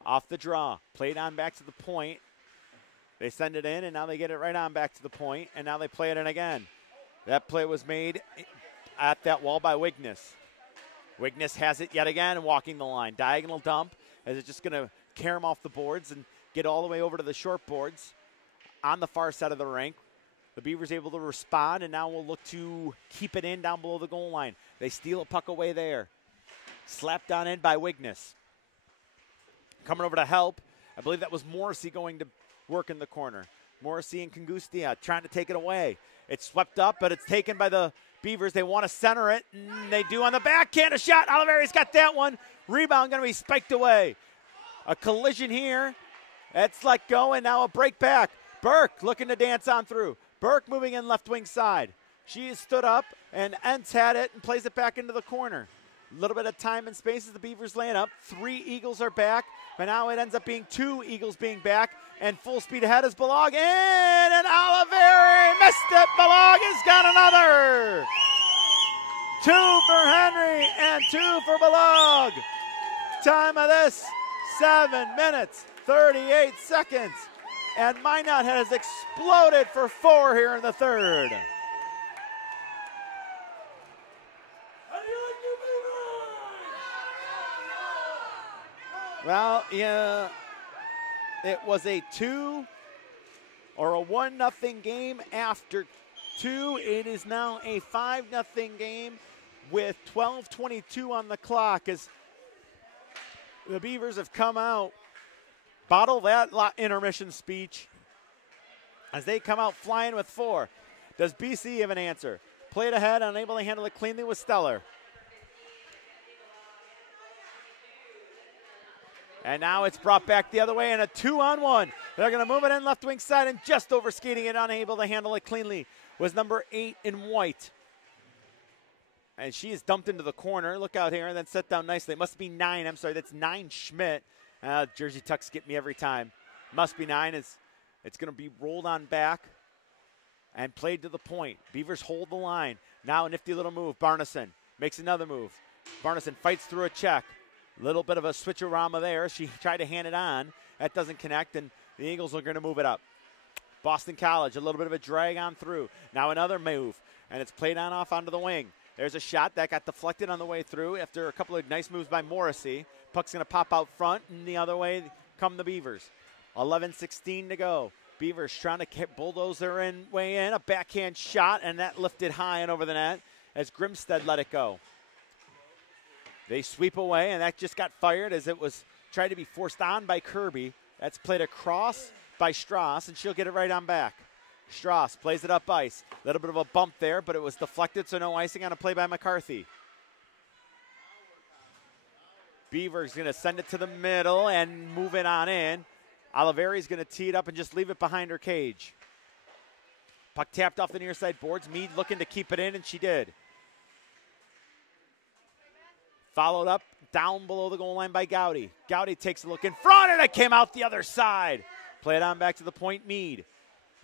Off the draw, played on back to the point. They send it in, and now they get it right on back to the point, and now they play it in again. That play was made at that wall by Wigness. Wigness has it yet again, walking the line. Diagonal dump, as it's just going to carry him off the boards and get all the way over to the short boards on the far side of the rink. The Beavers able to respond, and now we'll look to keep it in down below the goal line. They steal a puck away there. Slapped on in by Wigness. Coming over to help. I believe that was Morrissey going to work in the corner. Morrissey and Kangustia trying to take it away. It's swept up, but it's taken by the Beavers. They want to center it, and they do on the backhand. A shot. Oliveri's got that one. Rebound going to be spiked away. A collision here. That's let go, and now a break back. Burke looking to dance on through. Burke moving in left wing side. She is stood up, and Entz had it and plays it back into the corner. A little bit of time and space as the Beavers laying up. 3 Eagles are back, but now it ends up being 2 Eagles being back, and full speed ahead is Balog in, and Oliveri missed it. Balog has got another. 2 for Henry and 2 for Balog. Time of this, 7 minutes, 38 seconds. And Minot has exploded for 4 here in the third. Well, yeah, it was a 2 or a 1-0 game after 2. It is now a 5-0 game with 12:22 on the clock as the Beavers have come out. Bottle that intermission speech as they come out flying with 4. Does BC have an answer? Played ahead, unable to handle it cleanly with Stellar. And now it's brought back the other way in a 2-on-1. They're going to move it in left wing side, and just over skating it, unable to handle it cleanly, was number 8 in white. And she is dumped into the corner. Look out here, and then set down nicely. It must be 9. I'm sorry, that's 9 Schmidt. Jersey tucks get me every time. Must be 9. It's going to be rolled on back and played to the point. Beavers hold the line. Now a nifty little move. Barneson makes another move. Barneson fights through a check. Little bit of a switcherama there. She tried to hand it on. That doesn't connect, and the Eagles are going to move it up. Boston College, a little bit of a drag on through. Now another move, and it's played on off onto the wing. There's a shot that got deflected on the way through after a couple of nice moves by Morrissey. Puck's going to pop out front, and the other way come the Beavers. 11:16 to go. Beavers trying to bulldoze their way in. A backhand shot, and that lifted high and over the net as Grimstead let it go. They sweep away, and that just got fired as it was tried to be forced on by Kirby. That's played across by Strauss, and she'll get it right on back. Strauss plays it up ice. A little bit of a bump there, but it was deflected, so no icing on a play by McCarthy. Beavers going to send it to the middle and move it on in. Oliveri's going to tee it up and just leave it behind her cage. Puck tapped off the near side boards. Mead looking to keep it in, and she did. Followed up down below the goal line by Gowdy. Gowdy takes a look in front, and it came out the other side. Play it on back to the point, Mead.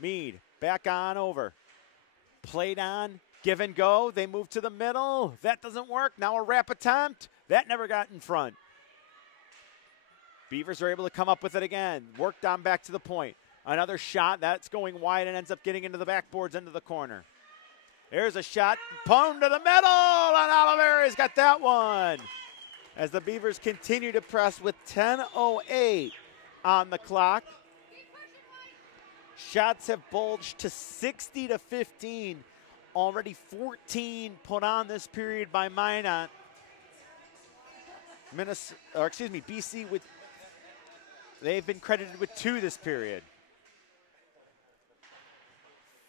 Mead back on over. Played on, give and go. They move to the middle. That doesn't work. Now a wrap attempt. That never got in front. Beavers are able to come up with it again. Worked on back to the point. Another shot. That's going wide and ends up getting into the backboards into the corner. There's a shot. Pwned to the middle, and Oliveri's got that one. As the Beavers continue to press with 10:08 on the clock. Shots have bulged to 60-15. Already 14 put on this period by Minot. BC they've been credited with 2 this period.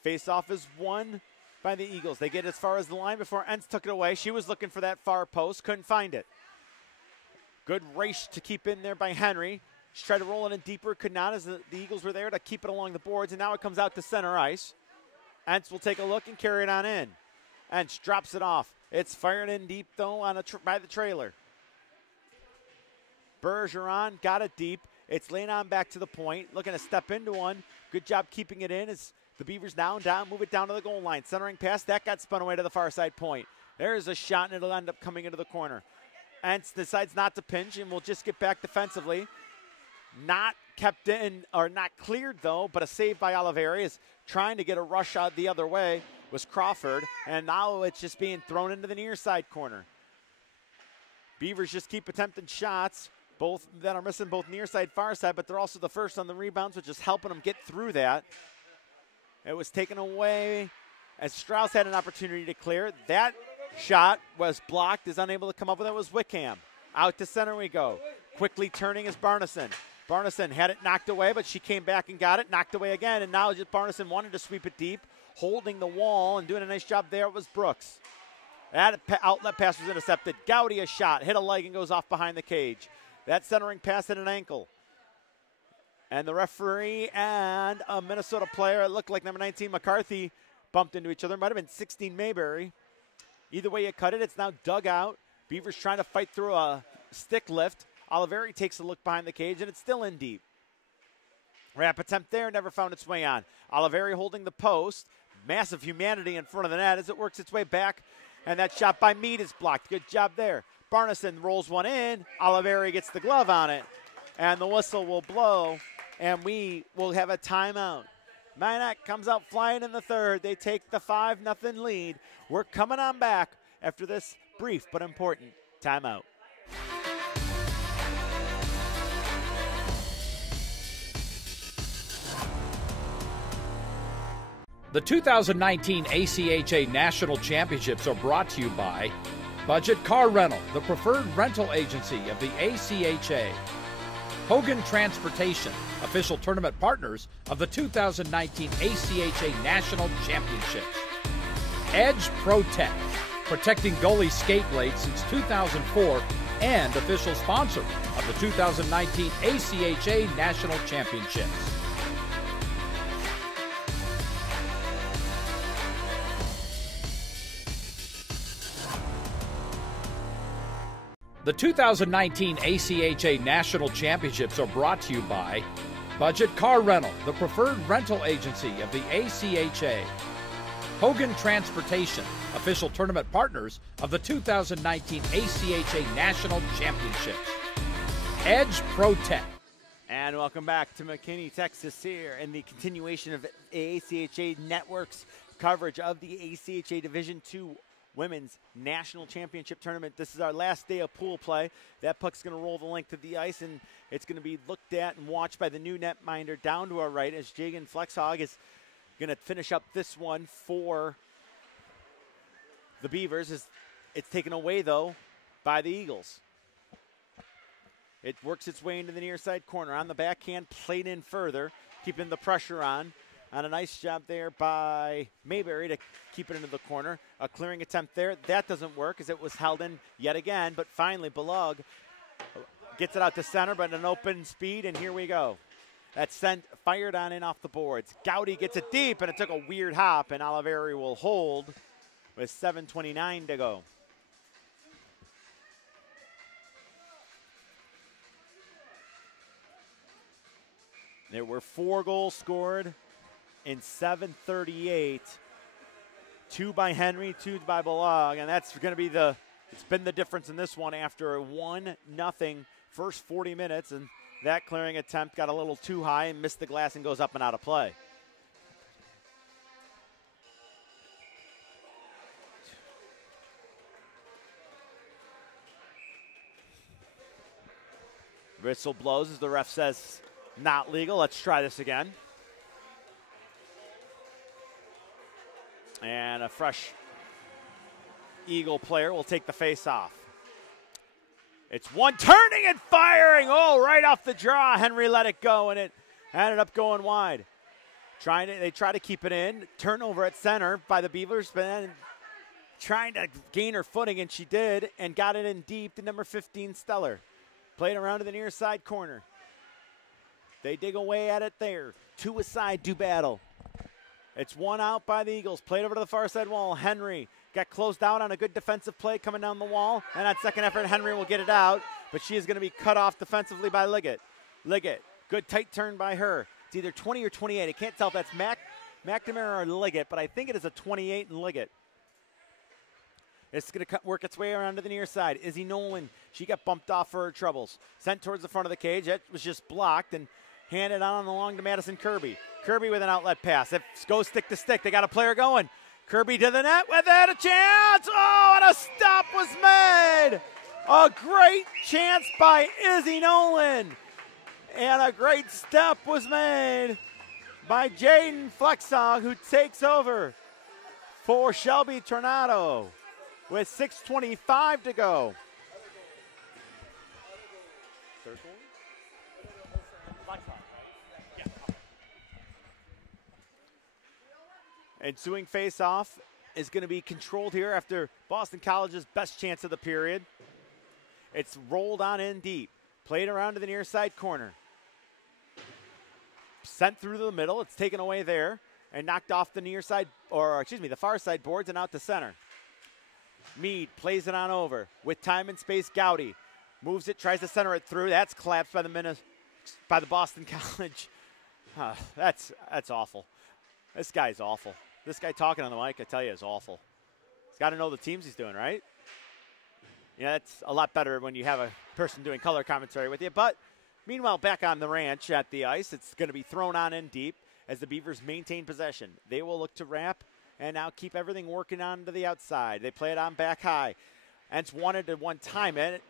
Face-off is won by the Eagles. They get as far as the line before Entz took it away. She was looking for that far post, couldn't find it. Good race to keep in there by Henry. She tried to roll it in deeper, could not, as the Eagles were there to keep it along the boards, and now it comes out to center ice. Entz will take a look and carry it on in. Entz drops it off. It's fired in deep, though, by the trailer. Bergeron got it deep. It's laying on back to the point, looking to step into one. Good job keeping it in as the Beavers down, move it down to the goal line. Centering pass, that got spun away to the far side point. There's a shot, and it'll end up coming into the corner. Entz decides not to pinch, and we'll just get back defensively. Not kept in, or not cleared, though, but a save by Oliveri is trying to get a rush out the other way was Crawford, and now it's just being thrown into the near side corner. Beavers just keep attempting shots, both that are missing both near side, far side, but they're also the first on the rebounds, which is helping them get through that. It was taken away as Strauss had an opportunity to clear. That shot was blocked, is unable to come up with it, was Wickham. Out to center we go. Quickly turning is Barneson. Barneson had it knocked away, but she came back and got it, knocked away again, and now just Barneson wanted to sweep it deep, holding the wall and doing a nice job there was Brooks. That outlet pass was intercepted. Gowdy a shot, hit a leg and goes off behind the cage. That centering pass hit an ankle. And the referee and a Minnesota player, it looked like number 19 McCarthy, bumped into each other. Might have been 16 Mayberry. Either way you cut it, it's now dug out. Beavers trying to fight through a stick lift. Oliveri takes a look behind the cage, and it's still in deep. Wrap attempt there, never found its way on. Oliveri holding the post. Massive humanity in front of the net as it works its way back. And that shot by Mead is blocked. Good job there. Barneson rolls one in. Oliveri gets the glove on it. And the whistle will blow, and we will have a timeout. Minot comes out flying in the third. They take the 5-0 lead. We're coming on back after this brief but important timeout. The 2019 ACHA National Championships are brought to you by Budget Car Rental, the preferred rental agency of the ACHA. Hogan Transportation, official tournament partners of the 2019 ACHA National Championships. Edge Protect, protecting goalie skate blades since 2004 and official sponsor of the 2019 ACHA National Championships. The 2019 ACHA National Championships are brought to you by Budget Car Rental, the preferred rental agency of the ACHA. Hogan Transportation, official tournament partners of the 2019 ACHA National Championships. Edge Protect. And welcome back to McKinney, Texas here in the continuation of ACHA Network's coverage of the ACHA Division II Women's National Championship Tournament. This is our last day of pool play. That puck's going to roll the length of the ice, and it's going to be looked at and watched by the new netminder down to our right as Jagan Flexhog is going to finish up this one for the Beavers. It's taken away, though, by the Eagles. It works its way into the near side corner. On the backhand, played in further, keeping the pressure on. And a nice job there by Mayberry to keep it into the corner. A clearing attempt there. That doesn't work as it was held in yet again. But finally, Balog Gets it out to center, but an open speed, and here we go. That's fired on in off the boards. Gowdy gets it deep, and it took a weird hop, and Oliveri will hold with 7:29 to go. There were 4 goals scored in 7:38. 2 by Henry, 2 by Balog, and that's going to be it's been the difference in this one after a 1-0 first 40 minutes, and that clearing attempt got a little too high and missed the glass and goes up and out of play. Whistle blows as the ref says not legal. Let's try this again. And a fresh Eagle player will take the face off. It's one turning and firing. Oh, right off the draw. Henry let it go, and it ended up going wide. They try to keep it in. Turnover at center by the Beavers, but then trying to gain her footing, and she did, and got it in deep to number 15, Stellar. Played around to the near side corner. They dig away at it there. 2 aside, do battle. It's 1 out by the Eagles. Played over to the far side wall. Henry got closed out on a good defensive play coming down the wall. And that second effort, Henry will get it out. But she is going to be cut off defensively by Liggett. Liggett, good tight turn by her. It's either 20 or 28. I can't tell if that's McNamara or Liggett, but I think it is a 28 in Liggett. It's going to work its way around to the near side. Izzy Nolan, she got bumped off for her troubles. Sent towards the front of the cage. That was just blocked and handed on along to Madison Kirby. Kirby with an outlet pass. It goes stick to stick. They got a player going. Kirby to the net with it. A chance. Oh, and a stop was made. A great chance by Izzy Nolan. And a great step was made by Jaden Flexog, who takes over for Shelby Tornado with 6:25 to go. Ensuing face-off is going to be controlled here after Boston College's best chance of the period. It's rolled on in deep. Played around to the near side corner. Sent through the middle. It's taken away there and knocked off the near side, the far side boards and out to center. Mead plays it on over with time and space. Gowdy moves it, tries to center it through. That's collapsed by the Boston College. That's awful. This guy's awful. This guy talking on the mic, I tell you, is awful. He's got to know the teams he's doing, right? Yeah, it's a lot better when you have a person doing color commentary with you. But meanwhile, back on the ranch at the ice, it's going to be thrown on in deep as the Beavers maintain possession. They will look to wrap and now keep everything working on to the outside. They play it on back high. Ents wanted to one-time it.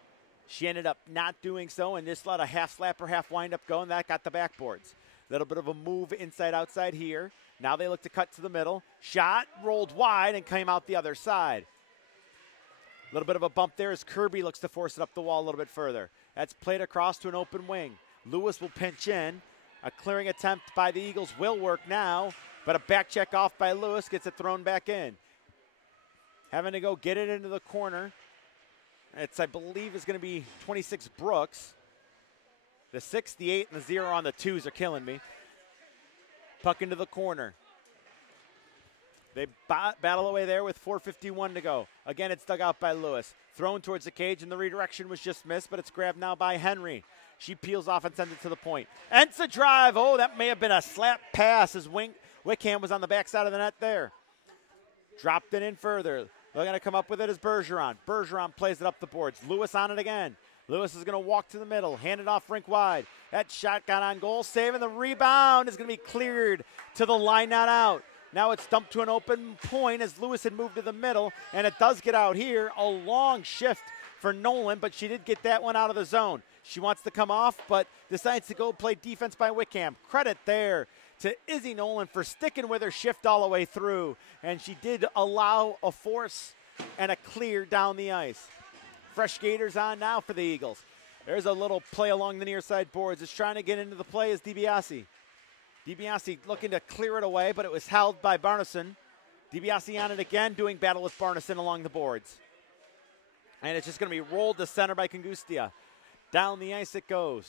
She ended up not doing so and just let a half slap or half wind-up go, and that got the backboards. Little bit of a move inside-outside here. Now they look to cut to the middle. Shot rolled wide and came out the other side. A little bit of a bump there as Kirby looks to force it up the wall a little bit further. That's played across to an open wing. Lewis will pinch in. A clearing attempt by the Eagles will work now, but a back check off by Lewis gets it thrown back in. Having to go get it into the corner. It's, I believe, is going to be 26 Brooks. The 6, the 8, and the 0 on the 2s are killing me. Puck into the corner. They battle away there with 4:51 to go. Again, it's dug out by Lewis. Thrown towards the cage, and the redirection was just missed, but it's grabbed now by Henry. She peels off and sends it to the point. Ents a drive. Oh, that may have been a slap pass as Wickham was on the backside of the net there. Dropped it in further. They're going to come up with it as Bergeron. Bergeron plays it up the boards. Lewis on it again. Lewis is going to walk to the middle, hand it off rink wide. That shot got on goal, saving the rebound is going to be cleared to the line, not out. Now it's dumped to an open point as Lewis had moved to the middle, and it does get out here. A long shift for Nolan, but she did get that one out of the zone. She wants to come off, but decides to go play defense by Wickham. Credit there to Izzy Nolan for sticking with her shift all the way through, and she did allow a force and a clear down the ice. Fresh skaters on now for the Eagles. There's a little play along the near side boards. It's trying to get into the play is DiBiase. DiBiase looking to clear it away, but it was held by Barneson. DiBiase on it again, doing battle with Barneson along the boards. And it's just going to be rolled to center by Kangustia. Down the ice it goes.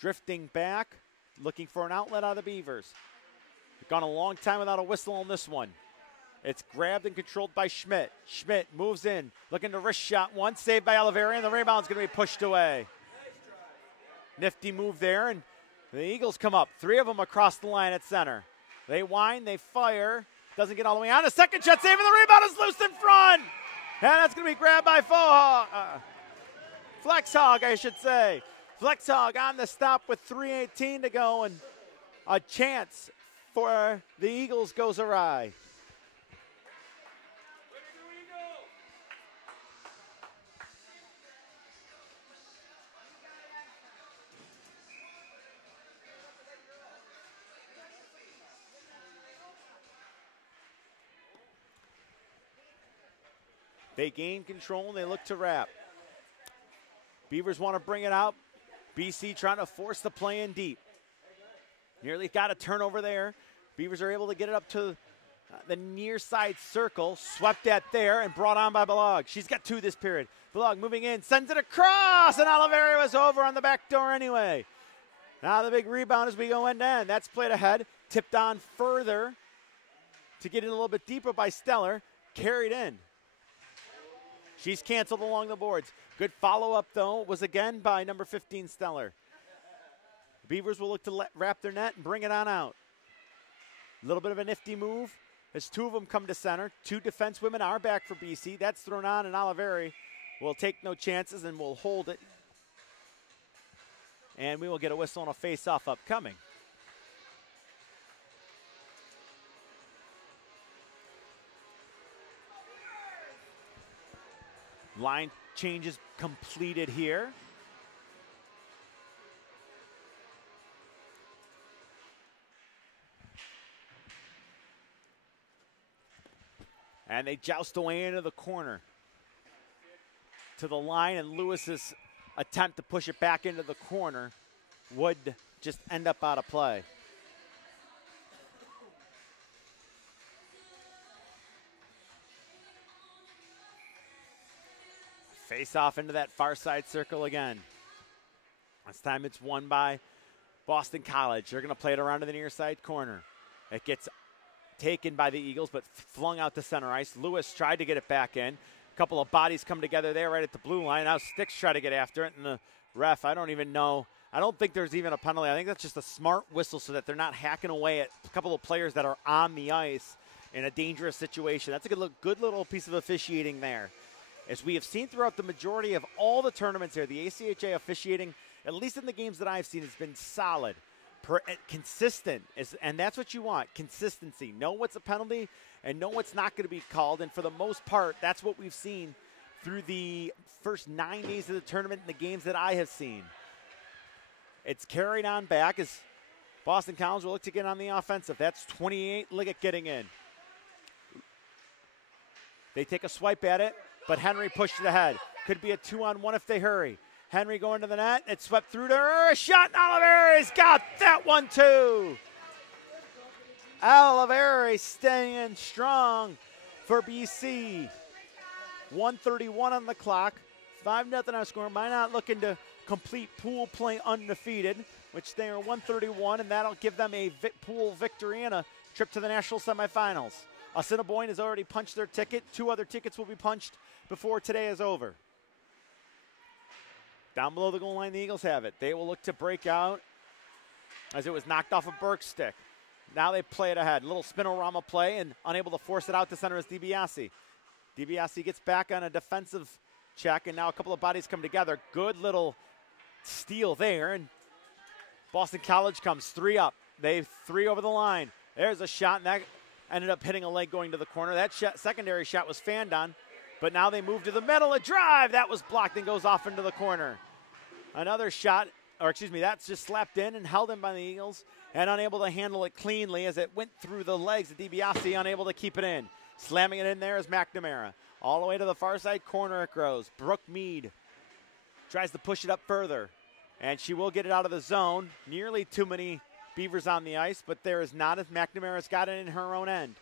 Drifting back, looking for an outlet out of the Beavers. We've gone a long time without a whistle on this one. It's grabbed and controlled by Schmidt. Schmidt moves in, looking to wrist shot one, saved by Oliveri, and the rebound's going to be pushed away. Nifty move there, and the Eagles come up. 3 of them across the line at center. They wind, they fire. Doesn't get all the way on. The second shot saving the rebound is loose in front. And that's going to be grabbed by Flexhog, I should say. Flexhog on the stop with 3:18 to go, and a chance for the Eagles goes awry. They gain control and they look to wrap. Beavers want to bring it out. BC trying to force the play in deep. Nearly got a turnover there. Beavers are able to get it up to the near side circle. Swept at there and brought on by Balog. She's got 2 this period. Balog moving in, sends it across, and Oliveri was over on the back door anyway. Now the big rebound as we go end to end. That's played ahead. Tipped on further to get in a little bit deeper by Stellar. Carried in. She's canceled along the boards. Good follow-up, though, was again by number 15, Stellar. The Beavers will look to wrap their net and bring it on out. A little bit of a nifty move as 2 of them come to center. 2 defense women are back for BC. That's thrown on, and Oliveri will take no chances and will hold it. And we will get a whistle and a face-off upcoming. Line changes completed here. And they joust away into the corner to the line, and Lewis's attempt to push it back into the corner would just end up out of play. Face off into that far side circle again. This time it's won by Boston College. They're going to play it around to the near side corner. It gets taken by the Eagles, but flung out to center ice. Lewis tried to get it back in. A couple of bodies come together there right at the blue line. Now Sticks try to get after it, and the ref, I don't even know. I don't think there's even a penalty. I think that's just a smart whistle so that they're not hacking away at a couple of players that are on the ice in a dangerous situation. That's a good little piece of officiating there. As we have seen throughout the majority of all the tournaments here, the ACHA officiating, at least in the games that I've seen, has been solid, consistent, and that's what you want, consistency. Know what's a penalty and know what's not going to be called, and for the most part, that's what we've seen through the first 9 days of the tournament in the games that I have seen. It's carried on back as Boston College will look to get on the offensive. That's 28, Liggett getting in. They take a swipe at it, but Henry pushed it ahead. Could be a 2-on-1 if they hurry. Henry going to the net. It's swept through to her. A shot, and Oliveri's got that one too. Oliveri staying strong for BC. 1:31 on the clock. 5-0 our score. Minot looking to complete pool play undefeated, which they are 131, and that'll give them a pool victory and a trip to the national semifinals. Assiniboine has already punched their ticket. 2 other tickets will be punched before today is over. Down below the goal line, the Eagles have it. They will look to break out as it was knocked off a Burke stick. Now they play it ahead. Little spinorama play, and unable to force it out to center is DiBiase. DiBiase gets back on a defensive check, and now a couple of bodies come together. Good little steal there, and Boston College comes 3 up. They 3 over the line. There's a shot, and that ended up hitting a leg going to the corner. That secondary shot was fanned on, but now they move to the middle. A drive, that was blocked and goes off into the corner. Another shot, that's just slapped in and held in by the Eagles, and unable to handle it cleanly as it went through the legs of DiBiase, unable to keep it in. Slamming it in there is McNamara. All the way to the far side corner it goes. Brooke Mead tries to push it up further, and she will get it out of the zone. Nearly too many Beavers on the ice, but there is not, as McNamara's got it in her own end.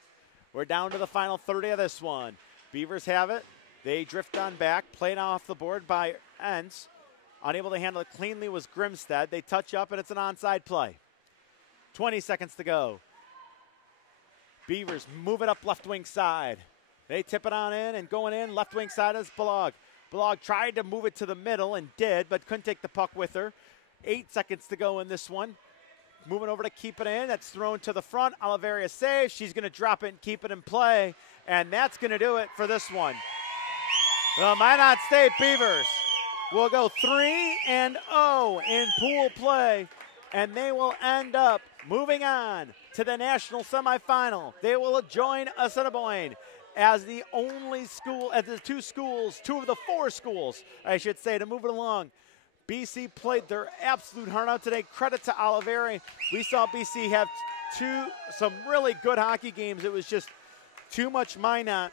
We're down to the final 30 of this one. Beavers have it. They drift on back, played off the board by Entz. Unable to handle it cleanly was Grimstead. They touch up, and it's an onside play. 20 seconds to go. Beavers move it up left wing side. They tip it on in, and going in, left wing side is Balog. Balog tried to move it to the middle and did, but couldn't take the puck with her. 8 seconds to go in this one. Moving over to keep it in. That's thrown to the front. Oliveria saves. She's going to drop it and keep it in play. And that's going to do it for this one. The Minot State Beavers will go 3-0 in pool play. And they will end up moving on to the national semifinal. They will join Assiniboine as the only school, as the two of the four schools, I should say, to move it along. BC played their absolute heart out today. Credit to Oliveri. We saw BC have some really good hockey games. It was just too much Minot.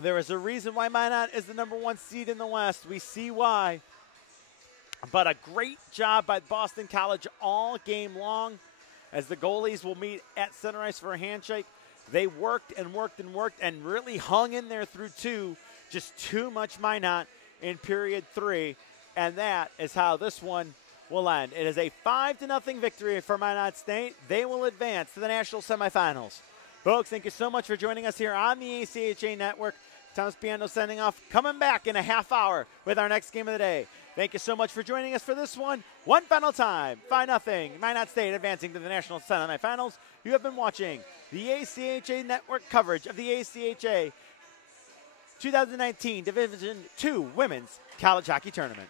There is a reason why Minot is the #1 seed in the West. We see why. But a great job by Boston College all game long as the goalies will meet at center ice for a handshake. They worked and worked and worked and really hung in there through two. Just too much Minot in period 3. And that is how this one will end. It is a 5-0 victory for Minot State. They will advance to the national semifinals. Folks, thank you so much for joining us here on the ACHA Network. Thomas Piano sending off, coming back in a half hour with our next game of the day. Thank you so much for joining us for this one. One final time, 5-0, Minot State advancing to the national semifinals. You have been watching the ACHA Network coverage of the ACHA 2019 Division II Women's College Hockey Tournament.